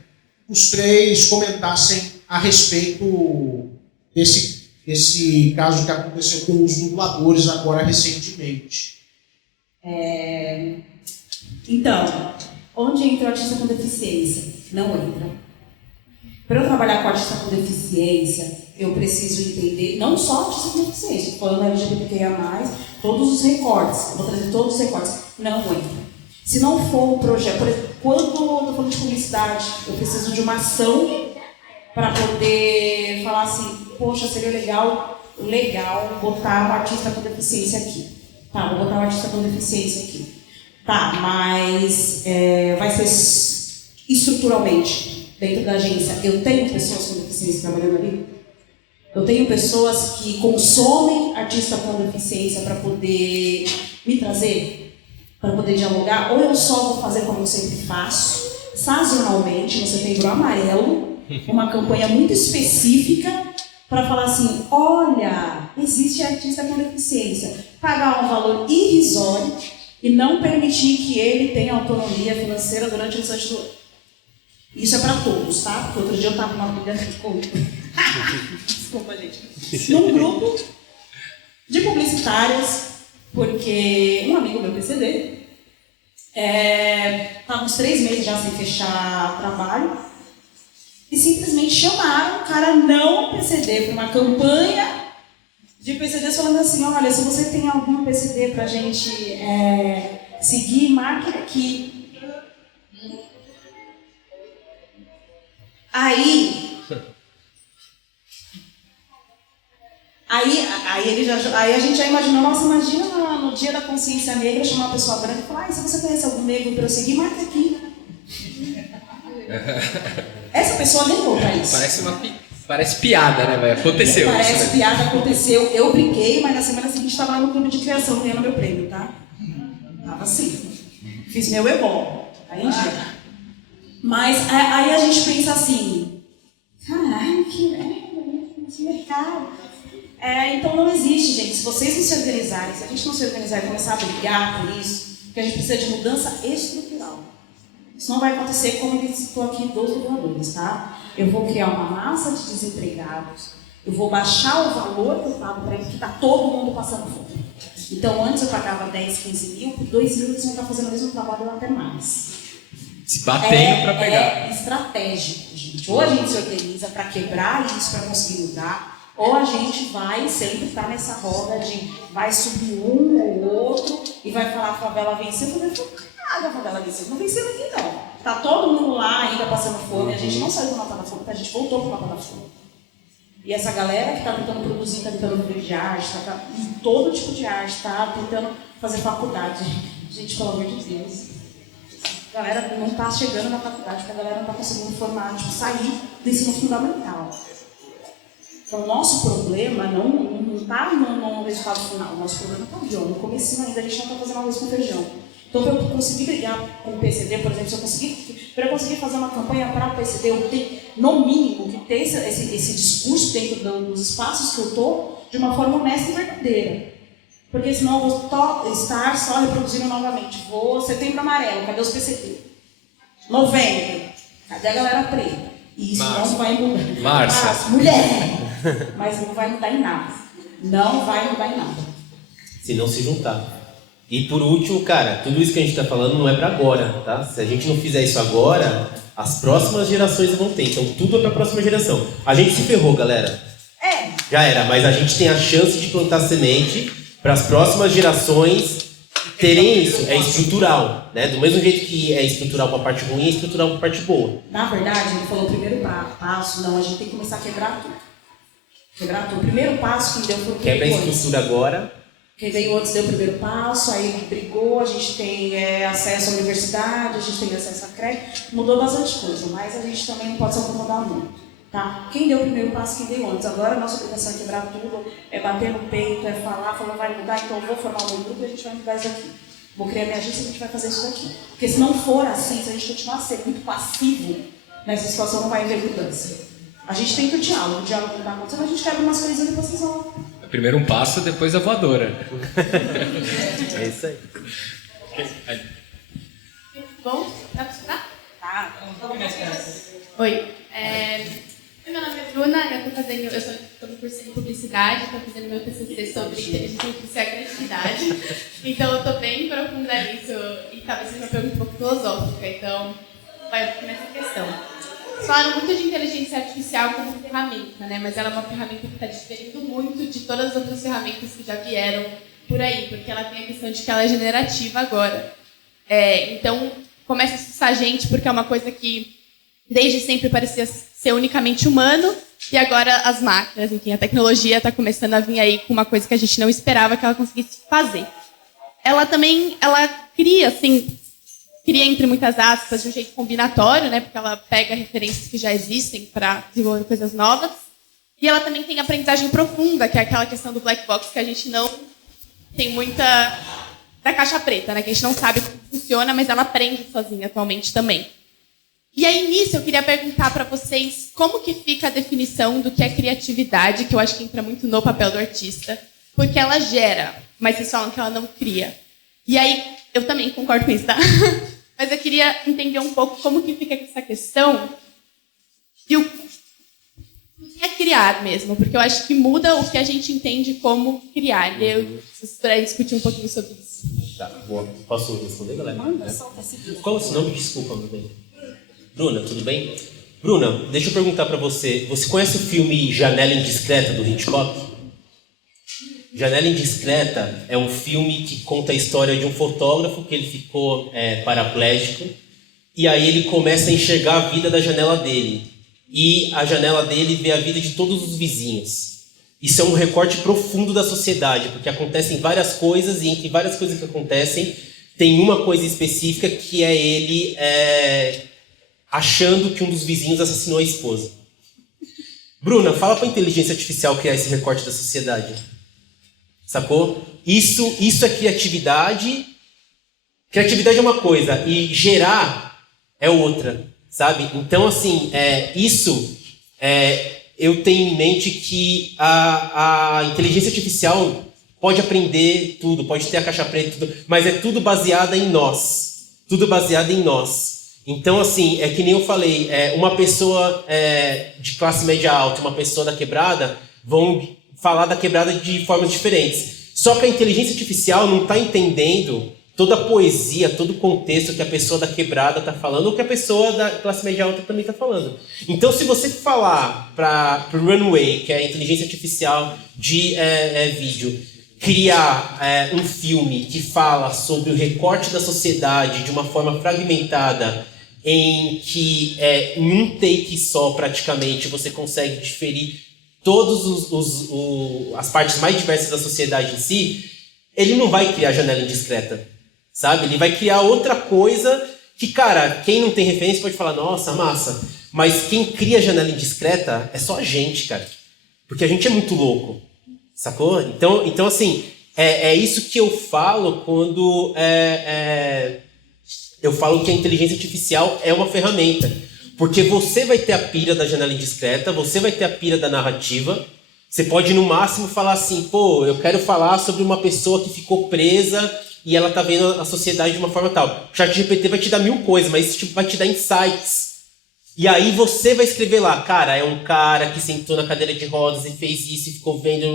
Os 3 comentassem a respeito desse caso que aconteceu com os dubladores agora recentemente. Então, onde entra o artista com deficiência? Não entra. Para eu trabalhar com artista com deficiência, eu preciso entender, não só artista com deficiência, estou falando LGBTQIA+, todos os recortes, eu vou trazer todos os recortes, não entra. Se não for um projeto, por exemplo, quando eu estou falando de publicidade, eu preciso de uma ação para poder falar assim, poxa, seria legal botar um artista com deficiência aqui. Tá, vou botar um artista com deficiência aqui. Tá, mas vai ser estruturalmente dentro da agência. Eu tenho pessoas com deficiência trabalhando ali? Eu tenho pessoas que consomem artista com deficiência para poder me trazer, para poder dialogar, ou eu só vou fazer como eu sempre faço, sazonalmente, no Setembro Amarelo, uma campanha muito específica para falar assim, olha, existe artista com deficiência, pagar um valor irrisório e não permitir que ele tenha autonomia financeira durante o restante do ano. Isso é para todos, tá? Porque outro dia eu estava numa briga com... Desculpa, gente. Num grupo de publicitárias, porque um amigo meu PCD estava uns 3 meses já sem fechar trabalho e simplesmente chamaram o cara não PCD para uma campanha de PCDs falando assim, olha, se você tem algum PCD pra gente seguir, marque aqui. Aí a gente já imaginou, nossa, imagina no dia da consciência negra chamar uma pessoa branca e falar, se você conhece algum negro para eu seguir, marca aqui. Essa pessoa nem pra isso. Parece piada, né, velho? Aconteceu. Parece isso, piada, aconteceu. Eu brinquei, mas na semana seguinte estava lá no clube de criação ganhando meu prêmio, tá? Tava assim. Fiz meu ebol. Aí em dia. Mas aí a gente pensa assim, caralho, que mercado. Então não existe, gente. Se vocês não se organizarem, se a gente não se organizar e começar a brigar por isso, porque a gente precisa de mudança estrutural. Isso não vai acontecer como ele citou aqui dos governadores, tá? Eu vou criar uma massa de desempregados, eu vou baixar o valor que eu pago para ele, que está todo mundo passando fome. Então antes eu pagava 10, 15 mil, por 2 mil eles vão estar fazendo o mesmo trabalho ou até mais. Se batendo para pegar. É estratégico, gente. Ou a gente se organiza para quebrar isso, para conseguir mudar, ou a gente vai sempre estar nessa roda de vai subir um ou outro e vai falar a favela venceu. Eu falei, nada, a favela venceu. Não venceu aqui não. Tá todo mundo lá ainda passando fome. A gente não saiu do mapa da fome, a gente voltou pro mapa da fome. E essa galera que está tentando produzir, está tentando viver de arte, está em todo tipo de arte, está tentando fazer faculdade. Gente, pelo amor de Deus. A galera não está chegando na faculdade, porque a galera não está conseguindo formar, sair do ensino fundamental. Então, o nosso problema não está no resultado final. O nosso problema está no comecinho ainda, a gente não está fazendo arroz com feijão. Então, para eu conseguir brigar com o PCD, por exemplo, para eu conseguir fazer uma campanha para o PCD, eu tenho, no mínimo, que ter esse discurso dentro dos espaços que eu estou de uma forma honesta e verdadeira. Porque senão eu vou estar só reproduzindo novamente. Setembro amarelo, cadê os PCD? Novembro, cadê a galera preta? E isso não vai mudar. Márcia. Mulher! Mas não vai mudar em nada. Não vai mudar em nada. Se não se juntar. E por último, cara, tudo isso que a gente está falando não é para agora, tá? Se a gente não fizer isso agora, as próximas gerações vão ter. Então tudo é para a próxima geração. A gente se ferrou, galera. Já era, mas a gente tem a chance de plantar semente para as próximas gerações terem isso. É estrutural, né? Do mesmo jeito que é estrutural para a parte ruim, é estrutural para a parte boa. Na verdade, ele falou o primeiro passo, não, a gente tem que começar a quebrar tudo. Quebrar tudo. O primeiro passo que deu foi o Quebra a estrutura agora. Quem veio antes deu o primeiro passo, aí brigou, a gente tem acesso à universidade, a gente tem acesso a crédito, mudou bastante coisa, mas a gente também não pode se acomodar muito, tá? Quem deu o primeiro passo, quem veio antes. Agora a nossa obrigação é quebrar tudo, é bater no peito, é falar vai mudar, então eu vou formar um grupo e a gente vai mudar isso aqui. Vou criar minha agência e a gente vai fazer isso daqui. Porque se não for assim, se a gente continuar sendo muito passivo nessa situação, não vai haver mudança. A gente tem o diálogo não está acontecendo, a gente quebra umas coisas e depois vocês vão. Primeiro um passo, depois a voadora. É isso aí. Bom, dá pra escutar? Tá. Oi. Meu nome é Bruna, eu estou no curso de publicidade, estou fazendo meu TCC sobre inteligência artificial e criatividade. Então eu estou bem profunda nisso e talvez seja uma pergunta um pouco filosófica, então vai nessa questão. Falaram muito de inteligência artificial como ferramenta, né? Mas ela é uma ferramenta que está diferindo muito de todas as outras ferramentas que já vieram por aí, porque ela tem a questão de que ela é generativa agora. Então, começa a assustar a gente, porque é uma coisa que desde sempre parecia ser unicamente humano, e agora as máquinas, enfim, a tecnologia está começando a vir aí com uma coisa que a gente não esperava que ela conseguisse fazer. Ela cria, assim... Cria, entre muitas aspas, de um jeito combinatório, né? Porque ela pega referências que já existem para desenvolver coisas novas. E ela também tem aprendizagem profunda, que é aquela questão do black box que a gente não tem muita... da caixa preta, né? Que a gente não sabe como funciona, mas ela aprende sozinha atualmente também. E aí, nisso, eu queria perguntar para vocês como que fica a definição do que é criatividade, que eu acho que entra muito no papel do artista, porque ela gera, mas vocês falam que ela não cria. E aí, eu também concordo com isso, tá? Mas eu queria entender um pouco como que fica essa questão e o que é criar mesmo, porque eu acho que muda o que a gente entende como criar. E eu gostaria de discutir um pouquinho sobre isso. Tá, boa. Posso responder, galera? Manda, solta esse Qual é o seu nome? Desculpa, meu bem. Bruna, tudo bem? Bruna, deixa eu perguntar pra você. Você conhece o filme Janela Indiscreta, do Hitchcock? Janela Indiscreta é um filme que conta a história de um fotógrafo que ele ficou paraplégico e aí ele começa a enxergar a vida da janela dele. E a janela dele vê a vida de todos os vizinhos. Isso é um recorte profundo da sociedade, porque acontecem várias coisas e entre várias coisas que acontecem tem uma coisa específica que é ele achando que um dos vizinhos assassinou a esposa. Bruna, fala para a inteligência artificial criar esse recorte da sociedade. Sacou? Isso é criatividade. Criatividade é uma coisa e gerar é outra, sabe? Então, assim, eu tenho em mente que a inteligência artificial pode aprender tudo, pode ter a caixa preta, tudo, mas é tudo baseado em nós. Tudo baseado em nós. Então, assim, é que nem eu falei, uma pessoa de classe média alta, uma pessoa da quebrada, vão falar da quebrada de formas diferentes. Só que a inteligência artificial não está entendendo toda a poesia, todo o contexto que a pessoa da quebrada está falando ou que a pessoa da classe média alta também está falando. Então, se você falar para o Runway, que é a inteligência artificial de vídeo, criar um filme que fala sobre o recorte da sociedade de uma forma fragmentada, em que em um take só, praticamente, você consegue diferir todas as partes mais diversas da sociedade em si, ele não vai criar Janela Indiscreta, sabe? Ele vai criar outra coisa que, cara, quem não tem referência pode falar, nossa, massa, mas quem cria Janela Indiscreta é só a gente, cara, porque a gente é muito louco, sacou? Então assim, é isso que eu falo quando eu falo que a inteligência artificial é uma ferramenta. Porque você vai ter a pira da janela indiscreta, você vai ter a pira da narrativa. Você pode, no máximo, falar assim, pô, eu quero falar sobre uma pessoa que ficou presa e ela tá vendo a sociedade de uma forma tal. O ChatGPT vai te dar 1000 coisas, mas tipo, vai te dar insights. E aí você vai escrever lá, cara, é um cara que sentou na cadeira de rodas e fez isso e ficou vendo,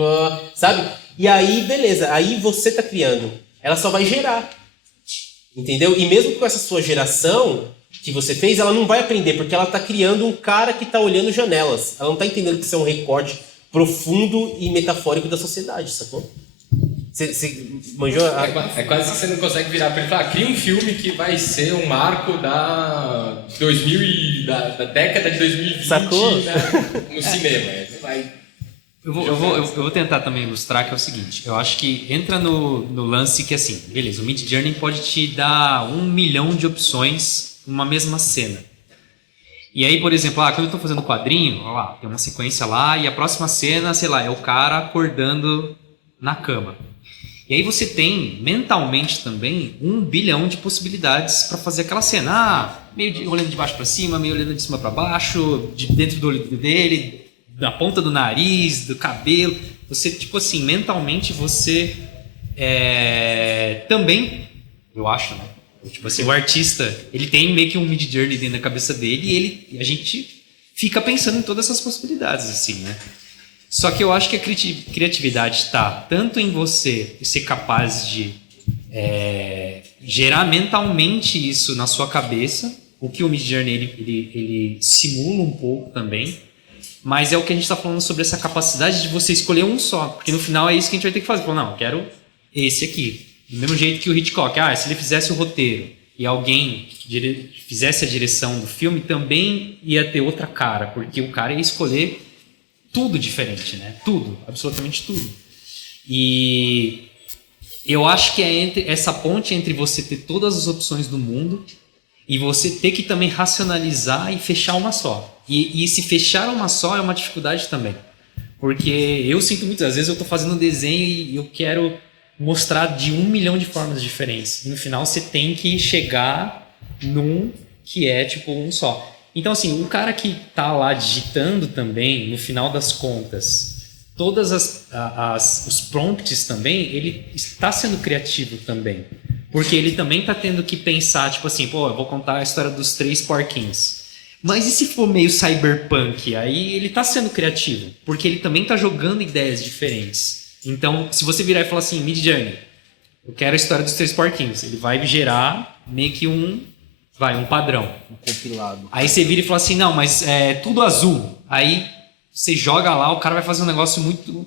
sabe? E aí, beleza, aí você tá criando. Ela só vai gerar. Entendeu? E mesmo com essa sua geração que você fez, ela não vai aprender, porque ela está criando um cara que está olhando janelas. Ela não está entendendo que isso é um recorte profundo e metafórico da sociedade, sacou? Você manjou? É quase que você não consegue virar para ele e falar, cria um filme que vai ser um marco da década de 2020, sacou? No cinema. Eu vou tentar também ilustrar, que é o seguinte, eu acho que entra no lance que, assim, beleza, o Midjourney pode te dar 1 milhão de opções numa mesma cena. E aí, por exemplo, quando eu estou fazendo quadrinho, ó lá, tem uma sequência lá, e a próxima cena, sei lá, é o cara acordando na cama. E aí você tem, mentalmente também, 1 bilhão de possibilidades para fazer aquela cena. Meio olhando de baixo para cima, meio olhando de cima para baixo, de dentro do olho dele, da ponta do nariz, do cabelo. Você, tipo assim, mentalmente você também, eu acho, né? Tipo assim, o artista, ele tem meio que um Midjourney dentro da cabeça dele e a gente fica pensando em todas essas possibilidades, assim, né? Só que eu acho que a criatividade está tanto em você ser capaz de gerar mentalmente isso na sua cabeça, o que o Midjourney ele simula um pouco também, mas é o que a gente está falando sobre essa capacidade de você escolher um só, porque no final é isso que a gente vai ter que fazer. Falar, não, eu quero esse aqui. Do mesmo jeito que o Hitchcock, se ele fizesse o roteiro e alguém fizesse a direção do filme, também ia ter outra cara, porque o cara ia escolher tudo diferente, né? Tudo, absolutamente tudo. E eu acho que é essa ponte entre você ter todas as opções do mundo e você ter que também racionalizar e fechar uma só. E se fechar uma só é uma dificuldade também. Porque eu sinto muitas vezes eu estou fazendo um desenho e eu quero mostrar de 1 milhão de formas diferentes. E no final você tem que chegar num que é tipo um só. Então assim, o cara que tá lá digitando também, no final das contas, todas os prompts também, ele está sendo criativo também. Porque ele também está tendo que pensar, tipo assim, pô, eu vou contar a história dos 3 porquinhos. Mas e se for meio cyberpunk? Aí ele está sendo criativo, porque ele também está jogando ideias diferentes. Então, se você virar e falar assim, Midjourney, eu quero a história dos 3 porquinhos, ele vai gerar meio que um padrão. Um compilado. Aí você vira e fala assim, não, mas é tudo azul. Aí você joga lá, o cara vai fazer um negócio muito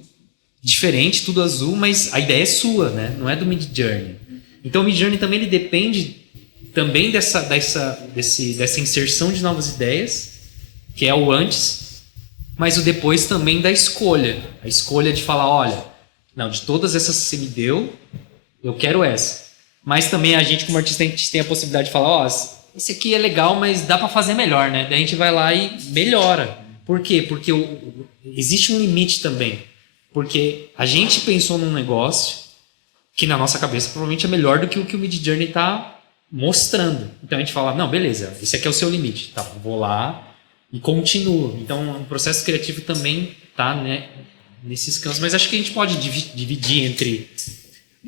diferente, tudo azul, mas a ideia é sua, né? Não é do Midjourney. Então o Midjourney também ele depende também dessa inserção de novas ideias, que é o antes, mas o depois também da escolha. A escolha de falar, olha, não, de todas essas que você me deu, eu quero essa. Mas também a gente, como artista, a gente tem a possibilidade de falar, ó, esse aqui é legal, mas dá para fazer melhor, né? Daí a gente vai lá e melhora. Por quê? Porque existe um limite também. Porque a gente pensou num negócio que na nossa cabeça provavelmente é melhor do que o Midjourney está mostrando. Então a gente fala, não, beleza, esse aqui é o seu limite. Tá, vou lá e continuo. Então o processo criativo também tá, né, nesses campos. Mas acho que a gente pode dividir entre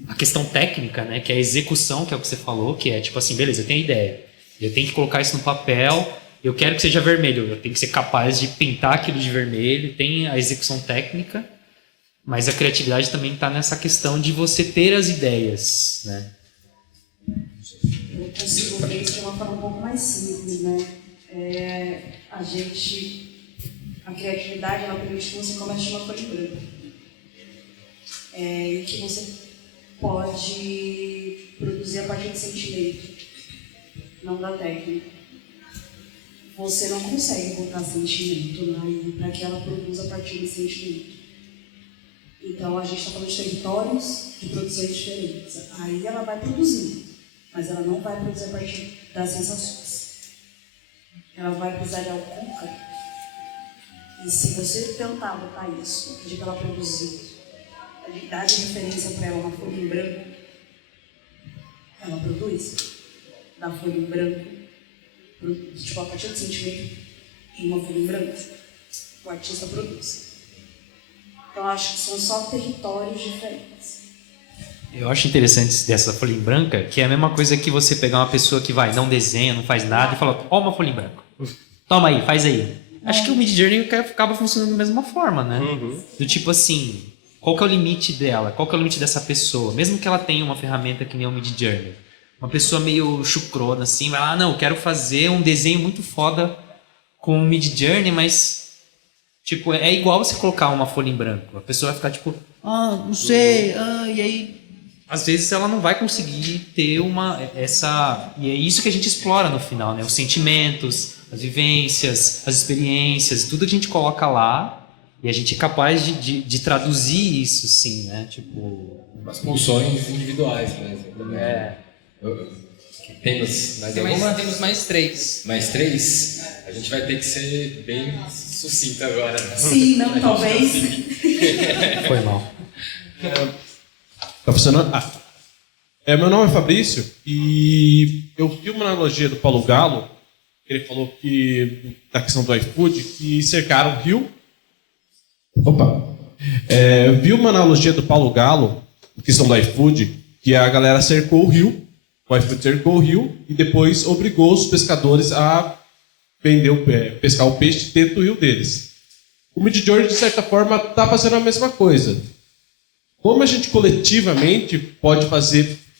a questão técnica, né, que é a execução, que é o que você falou, que é tipo assim, beleza, eu tenho a ideia, eu tenho que colocar isso no papel, eu quero que seja vermelho, eu tenho que ser capaz de pintar aquilo de vermelho, tem a execução técnica, mas a criatividade também está nessa questão de você ter as ideias, né? Eu consigo ver isso de uma forma um pouco mais simples, né? A criatividade, ela permite que você comece de uma folha em branco. E que você pode produzir a partir de sentimento, não da técnica. Você não consegue botar sentimento aí para que ela produza a partir de sentimento. Então a gente está falando de territórios de produções diferentes. Aí ela vai produzir, mas ela não vai produzir a partir das sensações. Ela vai precisar de algo concreto. E se você tentar botar isso, pedir para ela produzir, dar de referência para ela uma folha em branco, ela produz. Da folha em branco, tipo, a partir do sentimento, em uma folha em branco, o artista produz. Então, acho que são só territórios diferentes. Eu acho interessante dessa folha em branca, que é a mesma coisa que você pegar uma pessoa que não desenha, não faz nada, e falar, ó, uma folha em branco. Toma aí, faz aí. Acho que o Midjourney acaba funcionando da mesma forma, né? Uhum. Do tipo assim, qual que é o limite dela? Qual que é o limite dessa pessoa? Mesmo que ela tenha uma ferramenta que nem o Midjourney. Uma pessoa meio chucrona, assim, vai lá, não, eu quero fazer um desenho muito foda com o Midjourney, mas, tipo, é igual você colocar uma folha em branco. A pessoa vai ficar, tipo, não sei, e aí, às vezes ela não vai conseguir ter e é isso que a gente explora no final, né? Os sentimentos, as vivências, as experiências, tudo a gente coloca lá e a gente é capaz de traduzir isso, sim, né? Tipo... As pulsões individuais mesmo. Temos mais alguma? Temos mais 3. Mais 3? A gente vai ter que ser bem sucinto agora. Sim, não, talvez. Foi mal. Tá funcionando? Meu nome é Fabrício e eu vi uma analogia do Paulo Galo, que ele falou que, da questão do iFood, que cercaram o rio. Eu vi uma analogia do Paulo Galo, na questão do iFood, que a galera cercou o rio, o iFood cercou o rio e depois obrigou os pescadores a pescar o peixe dentro do rio deles. O Midjourney, de certa forma, está fazendo a mesma coisa. Como a gente coletivamente pode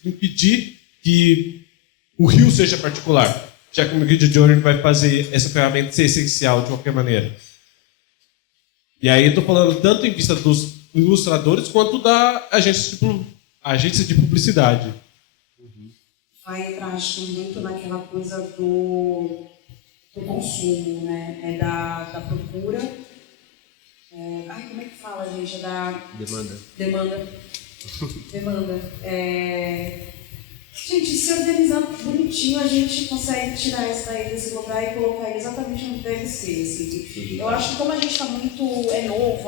impedir que o rio seja particular, já que o Midjourney vai fazer essa ferramenta ser essencial de qualquer maneira? E aí eu estou falando tanto em vista dos ilustradores quanto da agência de publicidade. Vai entrar, acho, muito naquela coisa do consumo, né? Da procura. Como é que fala, gente? Demanda. Gente, se organizando bonitinho, a gente consegue tirar isso daí desse lugar e colocar ele exatamente onde deve ser. Assim. Eu acho que como a gente está muito novo,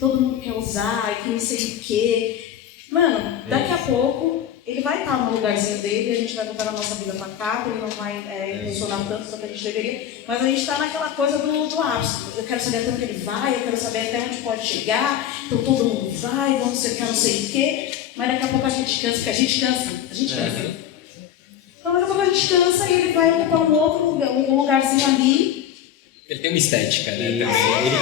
todo mundo quer usar, e que não sei o quê. Mano, daqui a pouco ele vai estar no lugarzinho dele, a gente vai botar a nossa vida pacata, ele não vai funcionar tanto quanto a gente deveria, mas a gente está naquela coisa do ápice. Eu quero saber até onde ele vai, eu quero saber até onde pode chegar, então todo mundo vai, vamos cercar não sei o quê, mas daqui a pouco a gente cansa, porque a gente cansa. Então daqui a pouco a gente cansa e ele vai ocupar um lugarzinho ali. Ele tem uma estética, né? Ele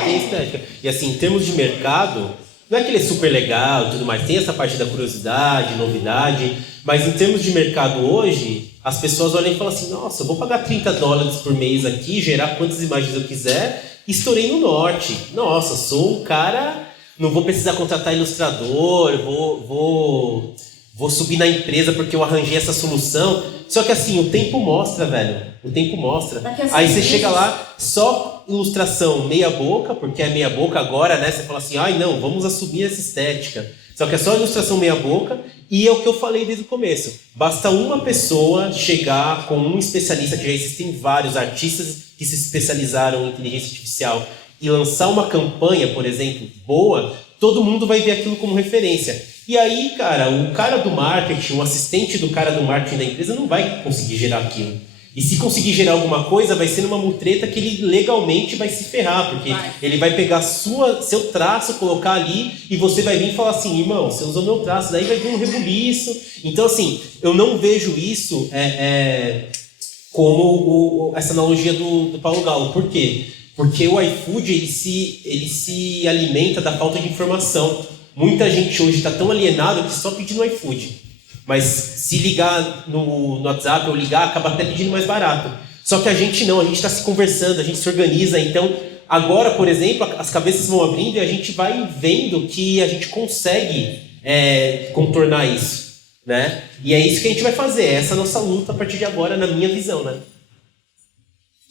tem estética. E assim, em termos de mercado, não é que ele é super legal e tudo mais, tem essa parte da curiosidade, novidade, mas em termos de mercado hoje, as pessoas olham e falam assim, nossa, eu vou pagar $30 por mês aqui, gerar quantas imagens eu quiser, estourei no norte. Nossa, sou um cara não vou precisar contratar ilustrador, vou subir na empresa porque eu arranjei essa solução. Só que assim, o tempo mostra, velho. O tempo mostra. Aí você chega lá, só ilustração meia boca, porque é meia boca agora, né? Você fala assim, ai não, vamos assumir essa estética. Só que é só ilustração meia boca, e é o que eu falei desde o começo. Basta uma pessoa chegar com um especialista, que já existem vários artistas que se especializaram em inteligência artificial, e lançar uma campanha, por exemplo, boa, todo mundo vai ver aquilo como referência. E aí, cara, o cara do marketing, o assistente do cara do marketing da empresa não vai conseguir gerar aquilo. E se conseguir gerar alguma coisa, vai ser numa mutreta que ele legalmente vai se ferrar, porque ele vai pegar seu traço, colocar ali, e você vai vir e falar assim, irmão, você usou meu traço, daí vai vir um rebuliço. Então, assim, eu não vejo isso como essa analogia do Paulo Galo. Por quê? Porque o iFood, ele se alimenta da falta de informação. Muita gente hoje está tão alienada que só pede no iFood. Mas se ligar no WhatsApp ou ligar, acaba até pedindo mais barato. Só que a gente não, a gente está se conversando, a gente se organiza. Então, agora, por exemplo, as cabeças vão abrindo e a gente vai vendo que a gente consegue contornar isso, né? E é isso que a gente vai fazer, essa é a nossa luta a partir de agora, na minha visão, né?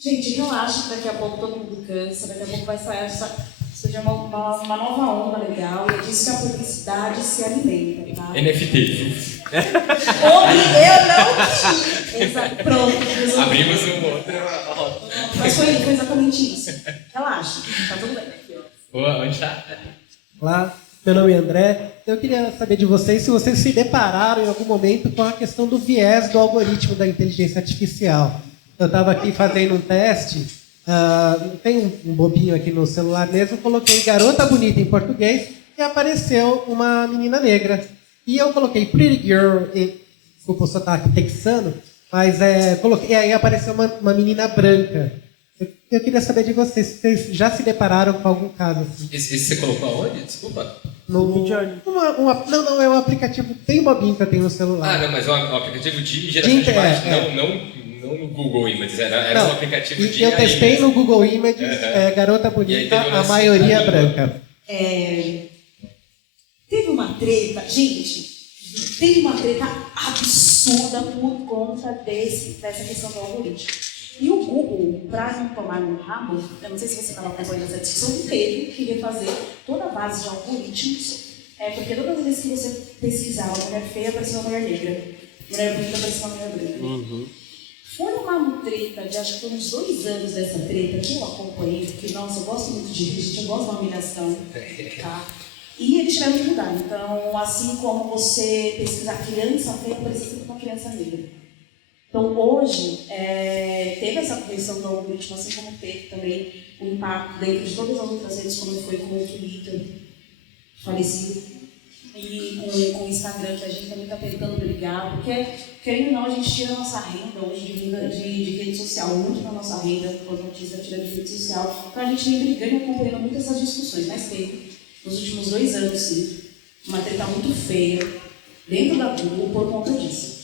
Gente, relaxa que daqui a pouco todo mundo cansa, daqui a pouco vai sair surgir uma nova onda legal, e é disso que a publicidade se alimenta, tá? NFT. Eu não quis! Exato, pronto. Resolvi. Abrimos um outro. Mas foi exatamente isso. Relaxa, tá tudo bem. Boa, onde tá? Olá, meu nome é André. Eu queria saber de vocês se vocês se depararam em algum momento com a questão do viés do algoritmo da inteligência artificial. Eu estava aqui fazendo um teste, tem um bobinho aqui no celular mesmo, coloquei garota bonita em português e apareceu uma menina negra. E eu coloquei pretty girl, desculpa o sotaque texano, mas coloquei, aí apareceu uma menina branca. Eu queria saber de vocês, se vocês já se depararam com algum caso assim. Esse você colocou aonde? Desculpa. No não, é um aplicativo bem bobinho que eu tenho no celular. Ah, não, mas é um aplicativo de geração de imagem, não no Google Images, era um aplicativo de eu testei no Google Images, garota bonita, a maioria branca. Teve uma treta, gente, absurda por conta dessa questão do algoritmo. E o Google, para não tomar no rabo, eu não sei se você estava acompanhando essa discussão, teve que refazer toda a base de algoritmos, porque todas as vezes que você pesquisava mulher feia, aparecia uma mulher negra. Mulher bonita, aparecia uma mulher branca. Uhum. Foi uma treta de, acho que foi uns 2 anos dessa treta, que eu acompanhei, porque, nossa, eu gosto muito de gente, eu gosto de uma humilhação, tá? E eles tiveram que mudar. Então, assim como você pesquisar criança feia, aparecia sempre uma criança negra. Então, hoje, teve essa correção do algoritmo, assim como teve também o impacto dentro de todas as outras redes, como foi com o Twitter, falecido, e com o Instagram, que a gente também está tentando brigar, porque, querendo ou não, a gente tira a nossa renda hoje de rede social, muito da nossa renda, quando a notícia tira de rede social, então a gente vem brigando e acompanhando muito essas discussões, mas teve, nos últimos 2 anos, sim, uma treta muito feia, dentro da Google, por conta disso.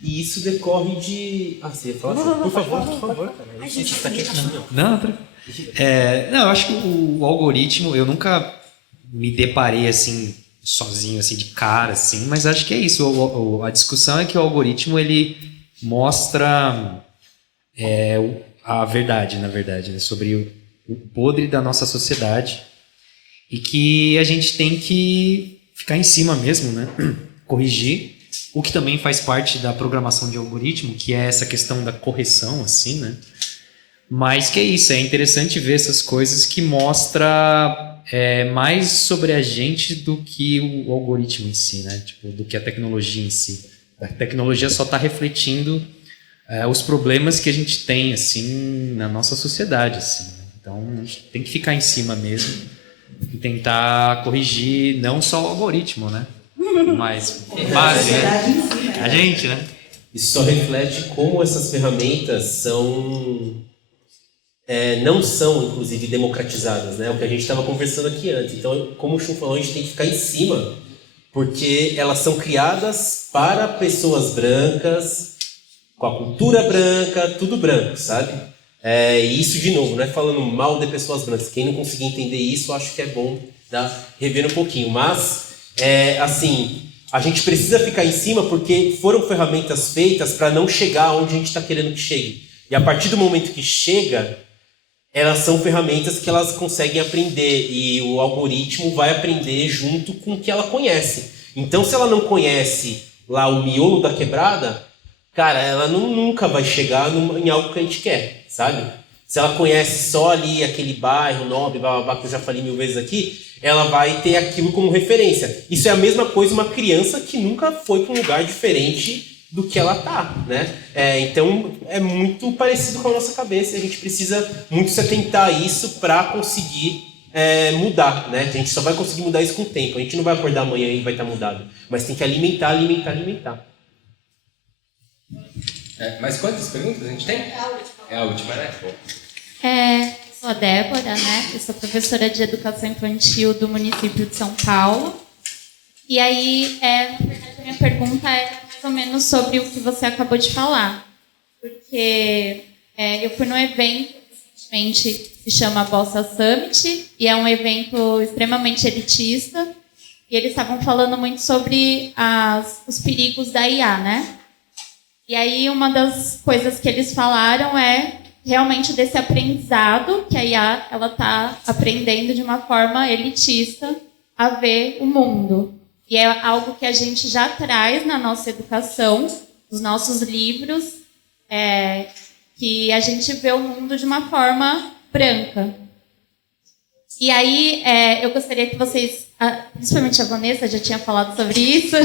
E isso decorre de... você ia falar assim? Por favor, cara. A gente está questionando. Não, eu acho que o algoritmo, eu nunca me deparei assim, sozinho, assim, de cara, assim, mas acho que é isso. A discussão é que o algoritmo, ele mostra a verdade, na verdade, né, sobre o podre da nossa sociedade e que a gente tem que ficar em cima mesmo, né? Corrigir. O que também faz parte da programação de algoritmo, que é essa questão da correção, assim, né? Mas que é isso, é interessante ver essas coisas que mostra mais sobre a gente do que o algoritmo em si, né? Tipo, do que a tecnologia em si. A tecnologia só está refletindo os problemas que a gente tem, assim, na nossa sociedade, assim. Então, a gente tem que ficar em cima mesmo e tentar corrigir não só o algoritmo, né? Mas base, né? A gente, né? Isso só reflete como essas ferramentas não são, inclusive, democratizadas, né? O que a gente estava conversando aqui antes. Então, como o Chum falou, a gente tem que ficar em cima, porque elas são criadas para pessoas brancas, com a cultura branca, tudo branco, sabe? E isso, de novo, não é falando mal de pessoas brancas. Quem não conseguir entender isso, eu acho que é bom rever um pouquinho. Mas, assim, a gente precisa ficar em cima porque foram ferramentas feitas para não chegar onde a gente está querendo que chegue. E a partir do momento que chega, elas são ferramentas que elas conseguem aprender. E o algoritmo vai aprender junto com o que ela conhece. Então, se ela não conhece lá o miolo da quebrada, cara, ela nunca vai chegar em algo que a gente quer, sabe? Se ela conhece só ali aquele bairro, nobre, bababá, que eu já falei 1000 vezes aqui, ela vai ter aquilo como referência. Isso é a mesma coisa uma criança que nunca foi para um lugar diferente do que ela tá, né? Então, é muito parecido com a nossa cabeça. A gente precisa muito se atentar a isso para conseguir mudar, né? A gente só vai conseguir mudar isso com o tempo. A gente não vai acordar amanhã e vai estar mudado. Mas tem que alimentar. Mas quantas perguntas a gente tem? É a última, né? Sou a Débora, né? Eu sou professora de educação infantil do município de São Paulo. E aí, na verdade, a minha pergunta é mais ou menos sobre o que você acabou de falar. Porque eu fui num evento recentemente que se chama Bossa Summit, e é um evento extremamente elitista. E eles estavam falando muito sobre os perigos da IA, né? E aí, uma das coisas que eles falaram é realmente desse aprendizado, que a IA está aprendendo de uma forma elitista a ver o mundo. E é algo que a gente já traz na nossa educação, nos nossos livros, que a gente vê o mundo de uma forma branca. E aí, eu gostaria que vocês, principalmente a Vanessa já tinha falado sobre isso,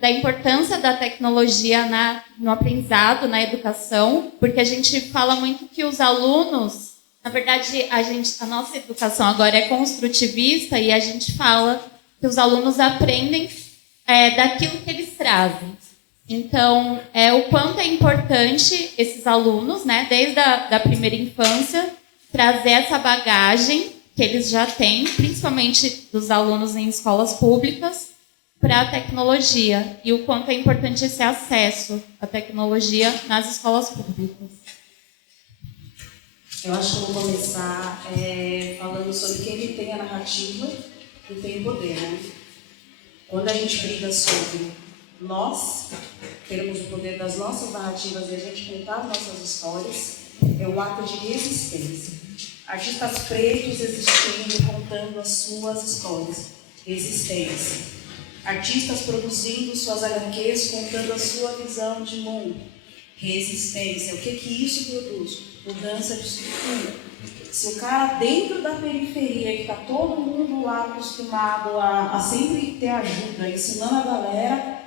da importância da tecnologia no aprendizado, na educação, porque a gente fala muito que os alunos, na verdade, a nossa educação agora é construtivista e a gente fala que os alunos aprendem daquilo que eles trazem. Então, o quanto é importante esses alunos, né, desde a primeira infância, trazer essa bagagem que eles já têm, principalmente dos alunos em escolas públicas, para a tecnologia, e o quanto é importante esse acesso à tecnologia nas escolas públicas. Eu acho que eu vou começar falando sobre quem detém a narrativa e tem o poder, né? Quando a gente briga sobre nós termos o poder das nossas narrativas e a gente contar as nossas histórias, é um ato de resistência. Artistas pretos existindo, contando as suas histórias. Resistência. Artistas produzindo suas HQs, contando a sua visão de mundo. Resistência. O que isso produz? Mudança de estrutura. Se o cara dentro da periferia, que está todo mundo lá acostumado a sempre ter ajuda, ensinando a galera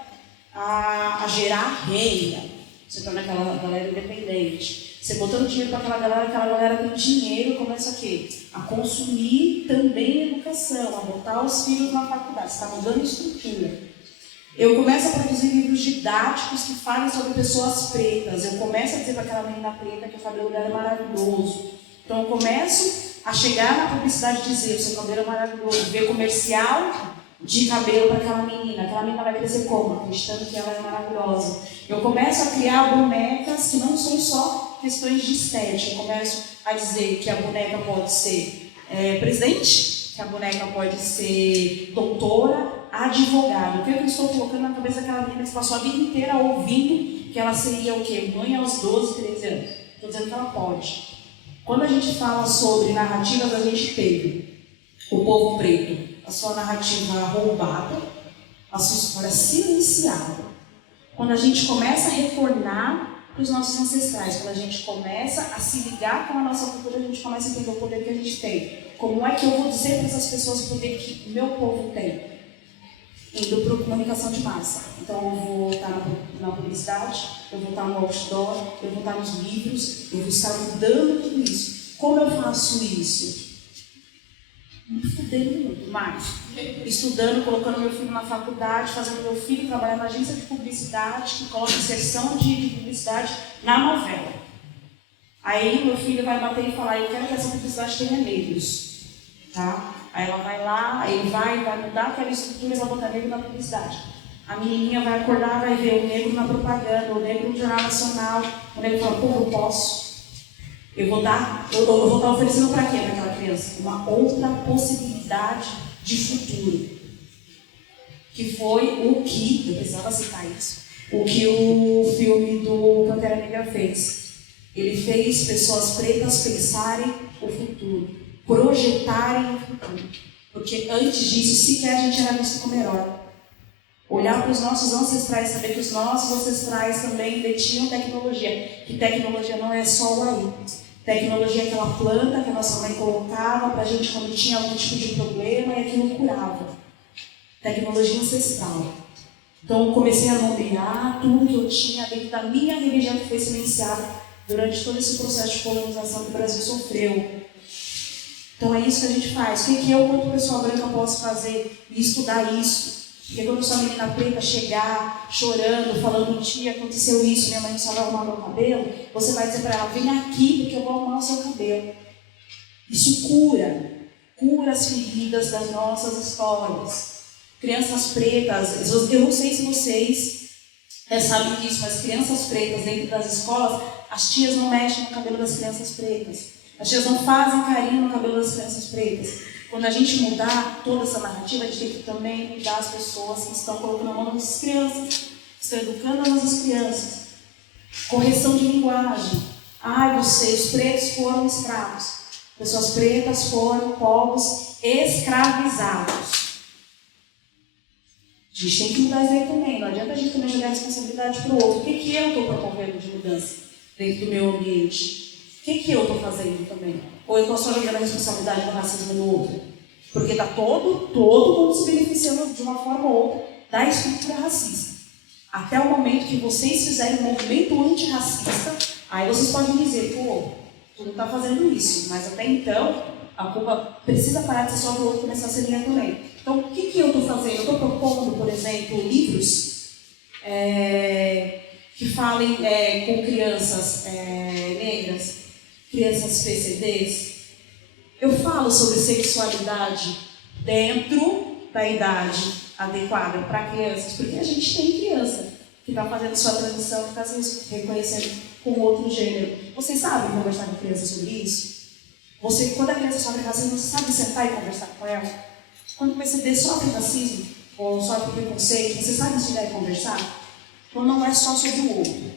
a gerar renda, você torna aquela galera independente. Você botando dinheiro para aquela galera tem dinheiro e começa a quê? A consumir também educação, a botar os filhos na faculdade. Você está mudando estrutura. Eu começo a produzir livros didáticos que falem sobre pessoas pretas. Eu começo a dizer para aquela menina preta que o cabelo dela é maravilhoso. Então eu começo a chegar na publicidade e dizer: o seu cabelo é maravilhoso. Ver comercial de cabelo para aquela menina vai crescer como? Acreditando que ela é maravilhosa. Eu começo a criar bonecas que não são só questões de estética. Eu começo a dizer que a boneca pode ser presidente, que a boneca pode ser doutora, advogada. O que eu estou colocando na cabeça daquela menina que passou a vida inteira ouvindo que ela seria o quê? Mãe aos 12, 13 anos. Estou dizendo que ela pode. Quando a gente fala sobre narrativas, a gente teve o povo preto, a sua narrativa roubada, a sua história silenciada. Quando a gente começa a retornar para os nossos ancestrais, quando a gente começa a se ligar com a nossa cultura, a gente começa a entender o poder que a gente tem. Como é que eu vou dizer para essas pessoas o poder que o meu povo tem? Indo para a comunicação de massa. Então eu vou estar na publicidade, eu vou estar no outdoor, eu vou estar nos livros, eu vou estar mudando tudo isso. Como eu faço isso? Me fudendo muito mais. Estudando, colocando meu filho na faculdade, fazendo meu filho trabalhar na agência de publicidade, que coloca inserção de publicidade na novela. Aí meu filho vai bater e falar: eu quero que essa publicidade tenha negros. Tá? Aí ela vai lá, aí ele vai mudar aquela estrutura e vai botar negro na publicidade. A menininha vai acordar, vai ver o negro na propaganda, o negro no Jornal Nacional, o negro fala, pô, eu posso. Eu vou estar oferecendo para quê para aquela criança? Uma outra possibilidade de futuro. Que foi o que, eu precisava citar isso, o que o filme do Pantera Negra fez. Ele fez pessoas pretas pensarem o futuro, projetarem o futuro. Porque antes disso, sequer a gente era visto como herói. Olhar para os nossos ancestrais, saber que os nossos ancestrais também detinham tecnologia. Que tecnologia não é só o aí. Tecnologia é aquela planta que a nossa mãe colocava para a gente quando tinha algum tipo de problema e aquilo curava. Tecnologia ancestral. Então eu comecei a nomear tudo que eu tinha dentro da minha religião que foi silenciada durante todo esse processo de colonização que o Brasil sofreu. Então é isso que a gente faz. O que eu, quanto pessoa branca, posso fazer e estudar isso? Porque quando eu sou uma menina preta chegar chorando, falando, tia, aconteceu isso, minha mãe não sabe arrumar meu cabelo, você vai dizer para ela, vem aqui porque eu vou arrumar o seu cabelo. Isso cura as feridas das nossas histórias. Crianças pretas, eu não sei se vocês sabem disso, mas crianças pretas dentro das escolas, as tias não mexem no cabelo das crianças pretas. As tias não fazem carinho no cabelo das crianças pretas. Quando a gente mudar toda essa narrativa, a gente tem que também mudar as pessoas que estão colocando a mão nas nossas crianças, que estão educando as nossas crianças. Correção de linguagem. Os pretos foram escravos. Pessoas pretas foram povos escravizados. A gente tem que mudar isso aí também. Não adianta a gente também jogar a responsabilidade para o outro. O que eu estou promovendo de mudança dentro do meu ambiente? O que eu estou fazendo também? Ou eu estou só jogando a responsabilidade do racismo no outro? Porque está todo mundo se beneficiando de uma forma ou outra da estrutura racista. Até o momento que vocês fizerem um movimento antirracista, aí vocês podem dizer, pô, tu não está fazendo isso. Mas até então, a culpa precisa parar de ser só do outro e começar a ser minha também. Então, o que eu estou fazendo? Eu estou propondo, por exemplo, livros que falem com crianças negras, crianças PCDs. Eu falo sobre sexualidade dentro da idade adequada para crianças, porque a gente tem criança que está fazendo sua transição e está se reconhecendo com outro gênero. Vocês sabem conversar com crianças sobre isso? Quando a criança sofre racismo, você sabe sentar e conversar com ela? Quando o PCD sofre racismo ou sofre preconceito, você sabe sentar e conversar? Então não é só sobre o outro.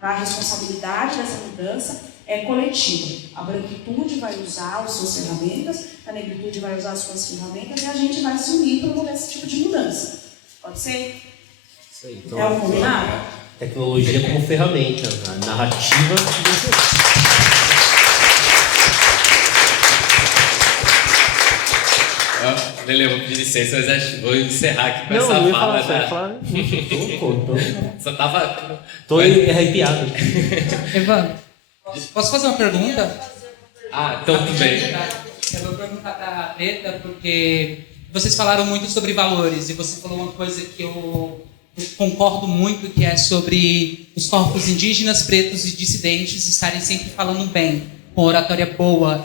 A responsabilidade dessa mudança é coletiva. A branquitude vai usar as suas ferramentas, a negritude vai usar as suas ferramentas e a gente vai se unir para promover esse tipo de mudança. Pode ser? Isso aí. Então, é um combinado? Tecnologia como ferramenta, a narrativa. Lele, eu vou pedir licença, mas acho que vou encerrar aqui com Não, essa não ia fala. falar. Só tava. Tô arrepiado. Evandro, posso fazer uma pergunta? Então tudo bem. Eu vou perguntar pra Preta, porque vocês falaram muito sobre valores e você falou uma coisa que eu concordo muito, que é sobre os corpos indígenas, pretos e dissidentes estarem sempre falando bem, com oratória boa,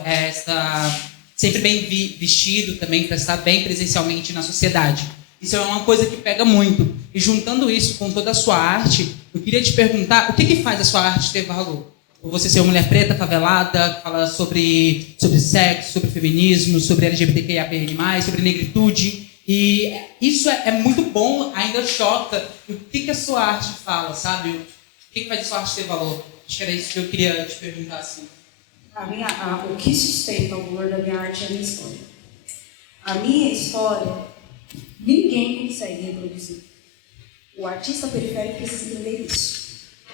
sempre bem vestido também, para estar bem presencialmente na sociedade. Isso é uma coisa que pega muito. E juntando isso com toda a sua arte, eu queria te perguntar, o que faz a sua arte ter valor? Você ser uma mulher preta, favelada, fala sobre sexo, sobre feminismo, sobre LGBTQIA+, sobre negritude. E isso é muito bom, ainda choca. O que a sua arte fala, sabe? O que faz a sua arte ter valor? Acho que era isso que eu queria te perguntar, assim. O que sustenta o valor da minha arte é a minha história. A minha história, ninguém consegue reproduzir. O artista periférico precisa entender isso.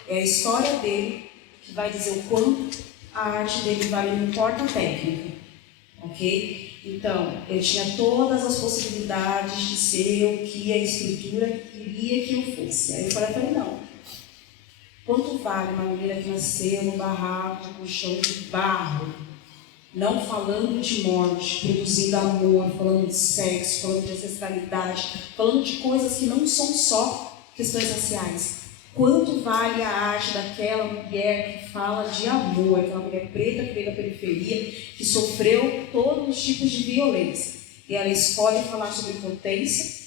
É a história dele que vai dizer o quanto a arte dele vale, não importa a técnica. Ok? Então, eu tinha todas as possibilidades de ser o que a estrutura queria que eu fosse. Aí eu falei, não. Quanto vale uma mulher que nasceu no barraco, com chão de barro, não falando de morte, produzindo amor, falando de sexo, falando de ancestralidade, falando de coisas que não são só questões raciais. Quanto vale a arte daquela mulher que fala de amor, aquela mulher preta que veio da periferia, que sofreu todos os tipos de violência. E ela escolhe falar sobre potência,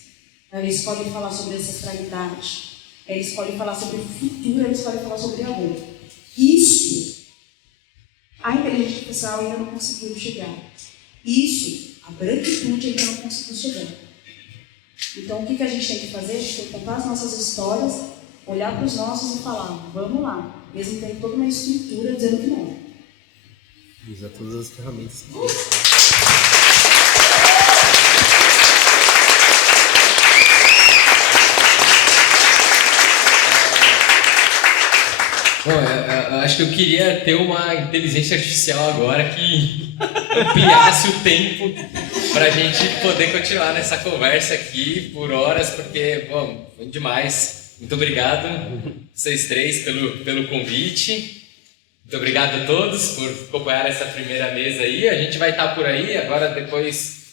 eles podem falar sobre ancestralidade, eles podem falar sobre o futuro, eles podem falar sobre amor. Isso, a inteligência artificial ainda não conseguiu chegar. Isso, a branquitude ainda não conseguiu chegar. Então, o que a gente tem que fazer? A gente tem que contar as nossas histórias, olhar para os nossos e falar, vamos lá, mesmo tendo toda uma estrutura dizendo que não. Usa todas as ferramentas. Bom, eu acho que eu queria ter uma inteligência artificial agora que ampliasse o tempo para a gente poder continuar nessa conversa aqui por horas, porque, bom, foi demais. Muito obrigado, vocês três, pelo convite. Muito obrigado a todos por acompanhar essa primeira mesa aí. A gente vai estar por aí, agora depois,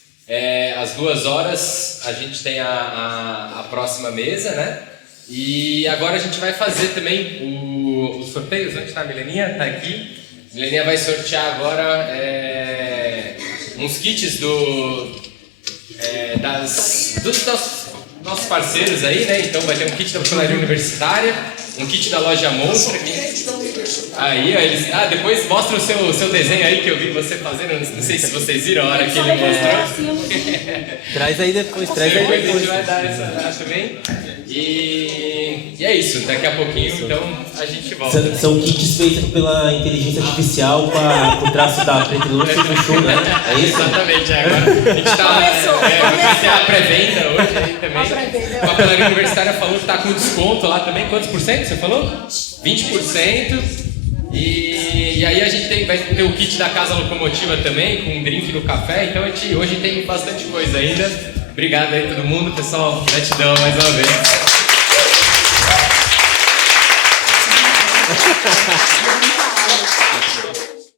às 2 horas, a gente tem a próxima mesa, né? E agora a gente vai fazer também os sorteios. Onde está a Mileninha? Está aqui. A Mileninha vai sortear agora uns kits dos nossos parceiros aí, né? Então vai ter um kit da Papelaria Universitária, um kit da Loja Monstro. Aí, eles... depois mostra o seu desenho aí que eu vi você fazendo. Não sei se vocês viram a hora que ele mostrou. Traz aí depois, A gente vai dar essa também. E é isso, daqui a pouquinho, então, a gente volta. São kits feitos pela inteligência artificial com o traço da Preto e Lúcia do show, né? É isso? Exatamente, agora a gente vai ter a pré-venda hoje aí também. A Papelaria Universitária falou que tá com desconto lá também. Quantos por cento você falou? 20%. E aí a gente vai ter o kit da Casa Locomotiva também, com um drink no café. Então hoje tem bastante coisa ainda. Obrigado aí todo mundo, pessoal. Gratidão mais uma vez.